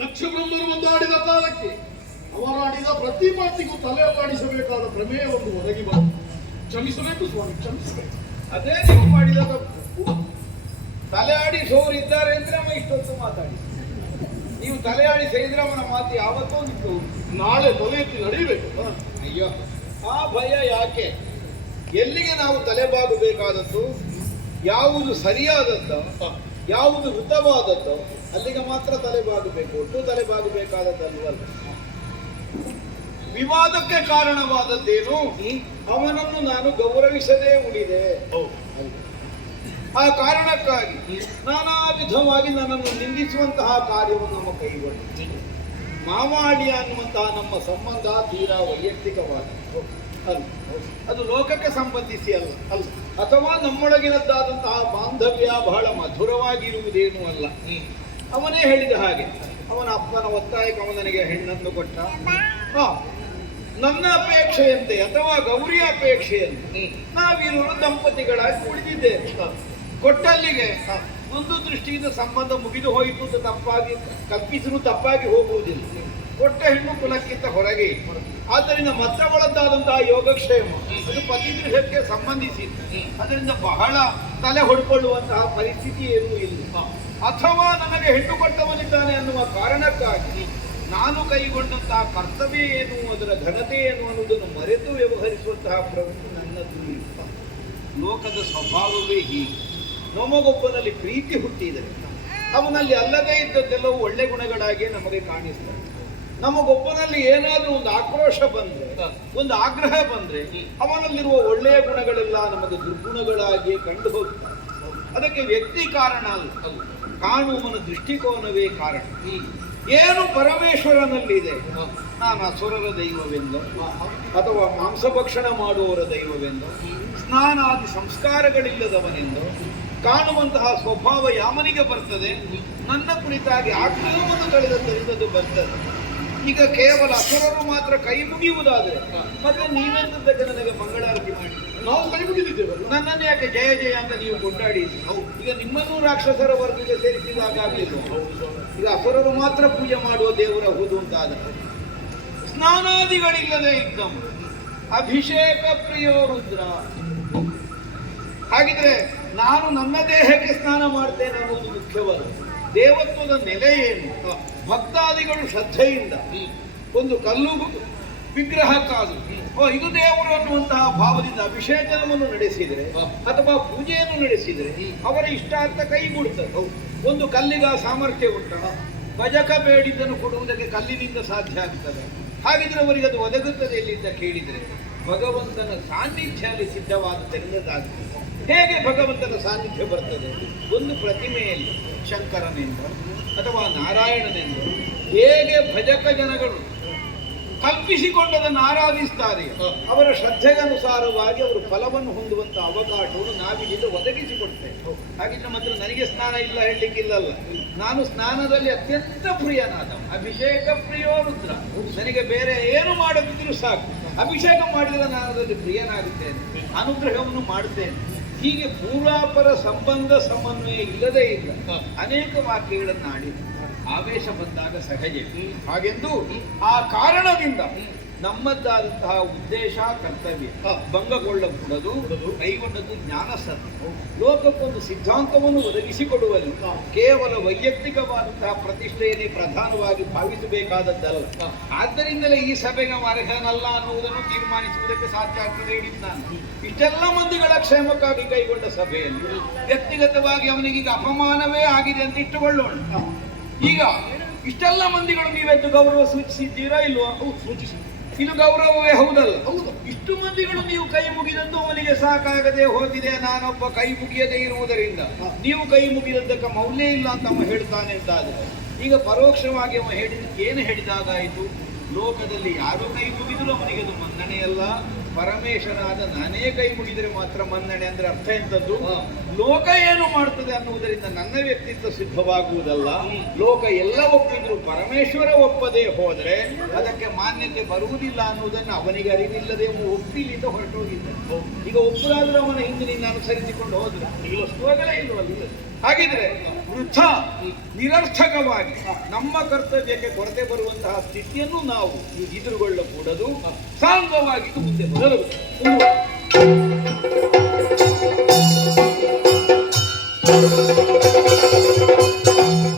ದಕ್ಷ ಬ್ರಹ್ಮರು ಒಂದಾಡಿದ ಕಾಲಕ್ಕೆ ಅವರಾಡಿದ ಪ್ರತಿ ಮಾತಿಗೂ ತಲೆ ಅಲ್ಲಾಡಿಸಬೇಕಾದ ಪ್ರಮೇಯ ಒಂದು ಒದಗಿ ಬಂತು. ಕ್ಷಮಿಸಬೇಕು ಸ್ವಾಮಿ, ಕ್ಷಮಿಸಬೇಕು. ಅದೇ ನೀವು ಮಾಡಿದ ತಪ್ಪು. ತಲೆ ಆಡಿಸೋರಿದ್ದಾರೆ ಅಂದ್ರೆ ಅವ ಇಷ್ಟೊತ್ತು ಮಾತಾಡಿ. ನೀವು ತಲೆ ಆಡಿಸಿದ್ರೆ ಅವನ ಮಾತು ಯಾವತ್ತೋ ನಿಂತು ನಾಳೆ ತಲೆ ಎತ್ತಿ ನಡೀಬೇಕು. ಅಯ್ಯೋ, ಆ ಭಯ ಯಾಕೆ? ಎಲ್ಲಿಗೆ ನಾವು ತಲೆಬಾಗಬೇಕಾದದ್ದು, ಯಾವುದು ಸರಿಯಾದದ್ದು, ಯಾವುದು ವೃತವಾದದ್ದು ಅಲ್ಲಿಗೆ ಮಾತ್ರ ತಲೆಬಾಗಬೇಕು. ಒಟ್ಟು ತಲೆಬಾಗಬೇಕಾದದ್ದಲ್ವಲ್ಲ. ವಿವಾದಕ್ಕೆ ಕಾರಣವಾದದ್ದೇನು? ಅವನನ್ನು ನಾನು ಗೌರವಿಸದೇ ಉಳಿದೆ. ಆ ಕಾರಣಕ್ಕಾಗಿ ನಾನಾ ವಿಧವಾಗಿ ನನ್ನನ್ನು ನಿಂದಿಸುವಂತಹ ಕಾರ್ಯವನ್ನು ನಮ್ಮ ಕೈಗೊಂಡು ಮಾವಾಡಿಯ ಅನ್ನುವಂತಹ ನಮ್ಮ ಸಂಬಂಧ ತೀರಾ ವೈಯಕ್ತಿಕವಾದ ಅಲ್ಲ, ಅದು ಲೋಕಕ್ಕೆ ಸಂಬಂಧಿಸಿ ಅಲ್ಲ ಅಲ್ಲ ಅಥವಾ ನಮ್ಮೊಳಗಿನದ್ದಾದಂತಹ ಬಾಂಧವ್ಯ ಬಹಳ ಮಧುರವಾಗಿರುವುದೇನೂ ಅಲ್ಲ. ಅವನೇ ಹೇಳಿದ ಹಾಗೆ ಅವನ ಅಪ್ಪನ ಒತ್ತಾಯಕ್ಕೆ ಅವನು ನನಗೆ ಹೆಣ್ಣನ್ನು ಕೊಟ್ಟ. ನನ್ನ ಅಪೇಕ್ಷೆಯಂತೆ ಅಥವಾ ಗೌರಿಯ ಅಪೇಕ್ಷೆಯಂತೆ ನಾವಿರುವರು ದಂಪತಿಗಳಾಗಿ ಉಳಿದಿದ್ದೇವೆ. ಕೊಟ್ಟಲ್ಲಿಗೆ ಒಂದು ದೃಷ್ಟಿಯಿಂದ ಸಂಬಂಧ ಮುಗಿದು ಹೋಯಿತು ಅಂತ ತಪ್ಪಾಗಿ ಕಲ್ಪಿಸಲು ತಪ್ಪಾಗಿ ಹೋಗುವುದಿಲ್ಲ. ಕೊಟ್ಟ ಹೆಣ್ಣು ಕುಲಕ್ಕಿಂತ ಹೊರಗೆ. ಆದ್ದರಿಂದ ಮತ್ತವಳದ್ದಾದಂತಹ ಯೋಗಕ್ಷೇಮ ಅದು ಪತಿಗೃಹಕ್ಕೆ ಸಂಬಂಧಿಸಿದ್ದು. ಅದರಿಂದ ಬಹಳ ತಲೆ ಹೊಡ್ಕೊಳ್ಳುವಂತಹ ಪರಿಸ್ಥಿತಿ ಏನೂ ಇಲ್ಲ. ಅಥವಾ ನನಗೆ ಹೆಣ್ಣು ಕೊಟ್ಟವನಿದ್ದಾನೆ ಅನ್ನುವ ಕಾರಣಕ್ಕಾಗಿ ನಾನು ಕೈಗೊಂಡಂತಹ ಕರ್ತವ್ಯ ಏನು, ಅದರ ಘನತೆ ಏನು ಅನ್ನುವುದನ್ನು ಮರೆತು ವ್ಯವಹರಿಸುವಂತಹ ಪ್ರವೃತ್ತಿ ನನ್ನದು ಇಲ್ಲ. ಲೋಕದ ಸ್ವಭಾವವೇ ಹೀಗೆ. ನಮಗೊಬ್ಬನಲ್ಲಿ ಪ್ರೀತಿ ಹುಟ್ಟಿದರೆ ಅವನಲ್ಲಿ ಅಲ್ಲದೇ ಇದ್ದದ್ದೆಲ್ಲವೂ ಒಳ್ಳೆ ಗುಣಗಳಾಗಿಯೇ ನಮಗೆ ಕಾಣಿಸ್ತದೆ. ನಮಗೊಬ್ಬನಲ್ಲಿ ಏನಾದರೂ ಒಂದು ಆಕ್ರೋಶ ಬಂದ್ರೆ, ಒಂದು ಆಗ್ರಹ ಬಂದ್ರೆ ಅವನಲ್ಲಿರುವ ಒಳ್ಳೆಯ ಗುಣಗಳೆಲ್ಲ ನಮಗೆ ದುರ್ಗುಣಗಳಾಗಿಯೇ ಕಂಡು ಹೋಗ್ತದೆ. ಅದಕ್ಕೆ ವ್ಯಕ್ತಿ ಕಾರಣ ಅಲ್ಲ, ಕಾಣುವವನ ದೃಷ್ಟಿಕೋನವೇ ಕಾರಣ. ಏನು ಪರಮೇಶ್ವರನಲ್ಲಿದೆ, ನಾನು ಅಸುರರ ದೈವವೆಂದು ಅಥವಾ ಮಾಂಸಭಕ್ಷಣ ಮಾಡುವವರ ದೈವವೆಂದು, ಸ್ನಾನಾದಿ ಸಂಸ್ಕಾರಗಳಿಲ್ಲದವನೆಂದು ಕಾಣುವಂತಹ ಸ್ವಭಾವ ಯಾವನಿಗೆ ಬರ್ತದೆ? ನನ್ನ ಕುರಿತಾಗಿ ಆಕ್ರಮವನ್ನು ತಳೆದದ್ದರಿಂದ ಅದು ಬರ್ತದೆ. ಈಗ ಕೇವಲ ಅಸುರರು ಮಾತ್ರ ಕೈ ಮುಗಿಯುವುದಾದರೆ ಮತ್ತೆ ನೀವೆಂದಕ್ಕೆ ನನಗೆ ಮಂಗಳಾರತಿ ಮಾಡಿ ನಾವು ಕೈ ಮುಗಿದಿದ್ದೇವೆ. ನನ್ನನ್ನು ಯಾಕೆ ಜಯ ಜಯ ಅಂತ ನೀವು ಕೊಂಡಾಡಿ? ಈಗ ನಿಮ್ಮನ್ನೂ ರಾಕ್ಷಸರ ವರ್ಗಕ್ಕೆ ಸೇರಿಸಿದಾಗ ಆಗಲಿಲ್ಲ. ಈಗ ಅಸುರರು ಮಾತ್ರ ಪೂಜೆ ಮಾಡುವ ದೇವರ ಹೌದು ಅಂತಾದರೆ ಸ್ನಾನಾದಿಗಳಿಲ್ಲದೆ ಇದ್ದಂ ಅಭಿಷೇಕ ಪ್ರಿಯೋ ರುದ್ರ. ಹಾಗಿದ್ರೆ ನಾನು ನನ್ನ ದೇಹಕ್ಕೆ ಸ್ನಾನ ಮಾಡ್ತೇನೆ ಅನ್ನೋದು ಮುಖ್ಯವಲ್ಲ. ದೇವತ್ವದ ನೆಲೆ ಏನು? ಭಕ್ತಾದಿಗಳು ಶ್ರದ್ಧೆಯಿಂದ ಒಂದು ಕಲ್ಲು ವಿಗ್ರಹ ಕಾದು ಇದು ದೇವರು ಅನ್ನುವಂತಹ ಭಾವದಿಂದ ಅಭಿಷೇಕವನ್ನು ನಡೆಸಿದರೆ ಅಥವಾ ಪೂಜೆಯನ್ನು ನಡೆಸಿದರೆ ಅವರ ಇಷ್ಟಾರ್ಥ ಕೈಗೂಡುತ್ತದೆ. ಒಂದು ಕಲ್ಲಿಗ ಸಾಮರ್ಥ್ಯ ಉಂಟ, ಭಜಕ ಬೇಡಿದ್ದನ್ನು ಕೊಡುವುದಕ್ಕೆ ಕಲ್ಲಿನಿಂದ ಸಾಧ್ಯ ಆಗ್ತದೆ. ಹಾಗಿದ್ರೆ ಅವರಿಗೆ ಅದು ಒದಗುತ್ತದೆ ಎಲ್ಲಿಂದ ಕೇಳಿದರೆ ಭಗವಂತನ ಸಾನ್ನಿಧ್ಯ ಅಲ್ಲಿ ಸಿದ್ಧವಾದದ್ದರಿಂದಾಗ್ತದೆ. ಹೇಗೆ ಭಗವಂತನ ಸಾನ್ನಿಧ್ಯ ಬರ್ತದೆ? ಒಂದು ಪ್ರತಿಮೆಯಲ್ಲಿ ಶಂಕರನೆಂದು ಅಥವಾ ನಾರಾಯಣನೆಂದು ಹೇಗೆ ಭಜಕ ಜನಗಳು ಕಲ್ಪಿಸಿಕೊಂಡದನ್ನು ಆರಾಧಿಸ್ತಾರೆ, ಅವರ ಶ್ರದ್ಧೆಗನುಸಾರವಾಗಿ ಅವರು ಫಲವನ್ನು ಹೊಂದುವಂತ ಅವಕಾಶವನ್ನು ನಾವಿಲ್ಲಿಂದ ಒದಗಿಸಿಕೊಡ್ತೇವೆ. ಹಾಗಿದ್ರೆ ಮಾತ್ರ ನನಗೆ ಸ್ನಾನ ಇಲ್ಲ ಹೇಳಲಿಕ್ಕಿಲ್ಲಲ್ಲ. ನಾನು ಸ್ನಾನದಲ್ಲಿ ಅತ್ಯಂತ ಪ್ರಿಯನಾದ, ಅಭಿಷೇಕ ಪ್ರಿಯೋ ರುದ್ರ. ನನಗೆ ಬೇರೆ ಏನು ಮಾಡದಿದ್ರೂ ಸಾಕು, ಅಭಿಷೇಕ ಮಾಡಿದರೆ ನಾನು ಅದರಲ್ಲಿ ಪ್ರಿಯನಾಗುತ್ತೇನೆ, ಅನುಗ್ರಹವನ್ನು ಮಾಡುತ್ತೇನೆ. ಹೀಗೆ ಪೂರ್ವಾಪರ ಸಂಬಂಧ ಸಮನ್ವಯ ಇಲ್ಲದೇ ಇಲ್ಲ ಅನೇಕ ವಾಕ್ಯಗಳನ್ನು ಆಡಿ ಆವೇಶ ಬಂದಾಗ ಸಹಜ. ಹಾಗೆಂದು ಆ ಕಾರಣದಿಂದ ನಮ್ಮದ್ದಾದಂತಹ ಉದ್ದೇಶ ಕರ್ತವ್ಯ ಭಂಗಗೊಳ್ಳಕೂಡದು. ಕೈಗೊಂಡದ್ದು ಜ್ಞಾನ ಸತ್ಯ, ಲೋಕಕ್ಕೊಂದು ಸಿದ್ಧಾಂತವನ್ನು ಒದಗಿಸಿಕೊಡುವಲ್ಲಿ ಕೇವಲ ವೈಯಕ್ತಿಕವಾದಂತಹ ಪ್ರತಿಷ್ಠೆಯನ್ನೇ ಪ್ರಧಾನವಾಗಿ ಭಾವಿಸಬೇಕಾದದ್ದಲ್ಲ. ಆದ್ದರಿಂದಲೇ ಈ ಸಭೆಗೆ ಅರ್ಹನಲ್ಲ ಅನ್ನುವುದನ್ನು ತೀರ್ಮಾನಿಸುವುದಕ್ಕೆ ಸಾಧ್ಯ ಆಗ್ತದೆ ಹೇಳಿದ್ದು ನಾನು. ಇಷ್ಟೆಲ್ಲ ಮಂದಿಗಳ ಕ್ಷೇಮಕ್ಕಾಗಿ ಕೈಗೊಂಡ ಸಭೆಯಲ್ಲಿ ವ್ಯಕ್ತಿಗತವಾಗಿ ಅವನಿಗೀಗ ಅಪಮಾನವೇ ಆಗಿದೆ ಅಂತ ಇಟ್ಟುಕೊಳ್ಳೋಣ. ಈಗ ಇಷ್ಟೆಲ್ಲ ಮಂದಿಗಳು ನೀವೆದ್ದು ಗೌರವ ಸೂಚಿಸಿದ್ದೀರಾ ಇಲ್ವಾ? ಸೂಚಿಸಿ. ಇದು ಗೌರವವೇ ಹೌದಲ್ಲ? ಹೌದು. ಇಷ್ಟು ಮಂದಿಗಳು ನೀವು ಕೈ ಮುಗಿದದ್ದು ಅವನಿಗೆ ಸಾಕಾಗದೆ ಹೋಗಿದೆ, ನಾನೊಬ್ಬ ಕೈ ಮುಗಿಯದೇ ಇರುವುದರಿಂದ ನೀವು ಕೈ ಮುಗಿದದ್ದಕ್ಕೆ ಮೌಲ್ಯ ಇಲ್ಲ ಅಂತ ಅವ ಹೇಳ್ತಾನೆ ಅಂತಾದ್ರೆ ಈಗ ಪರೋಕ್ಷವಾಗಿ ಅವ ಹೇಳಿದ್ದಕ್ಕೆ ಏನು ಹೇಳಿದಾಗಾಯಿತು? ಲೋಕದಲ್ಲಿ ಯಾರು ಕೈ ಮುಗಿದರೂ ಅವನಿಗೆ ಅದು ಮನ್ನಣೆಯಲ್ಲ, ಪರಮೇಶ್ವರನಾದ ನಾನೇ ಕೈ ಮುಗಿದರೆ ಮಾತ್ರ ಮನ್ನಣೆ. ಅಂದ್ರೆ ಅರ್ಥ ಎಂತದ್ದು? ಲೋಕ ಏನು ಮಾಡ್ತದೆ ಅನ್ನುವುದರಿಂದ ನನ್ನ ವ್ಯಕ್ತಿತ್ವ ಸಿದ್ಧವಾಗುವುದಲ್ಲ. ಲೋಕ ಎಲ್ಲ ಒಪ್ಪಿದ್ರು ಪರಮೇಶ್ವರ ಒಪ್ಪದೇ ಹೋದರೆ ಅದಕ್ಕೆ ಮಾನ್ಯತೆ ಬರುವುದಿಲ್ಲ ಅನ್ನುವುದನ್ನು ಅವನಿಗೆ ಅರಿವಿಲ್ಲದೆ ಒಪ್ಪಿಲಿಂದ ಹೊರಟೋಗಿದ್ದ. ಈಗ ಒಬ್ಬರಾದ್ರೂ ಅವನ ಹಿಂದಿನಿಂದ ಅನುಸರಿಸಿಕೊಂಡು ಹೋದ್ರು ಈ ವಸ್ತುಗಳೇ ಇಲ್ಲವಲ್ಲ. ಹಾಗಿದ್ರೆ ವೃಥ ನಿರರ್ಥಕವಾಗಿ ನಮ್ಮ ಕರ್ತವ್ಯಕ್ಕೆ ಕೊರತೆ ಬರುವಂತಹ ಸ್ಥಿತಿಯನ್ನು ನಾವು ಎದುರುಗೊಳ್ಳಕೂಡದು. ಸಾಂಗವಾಗಿ ಮುಂದೆ ಬರಲು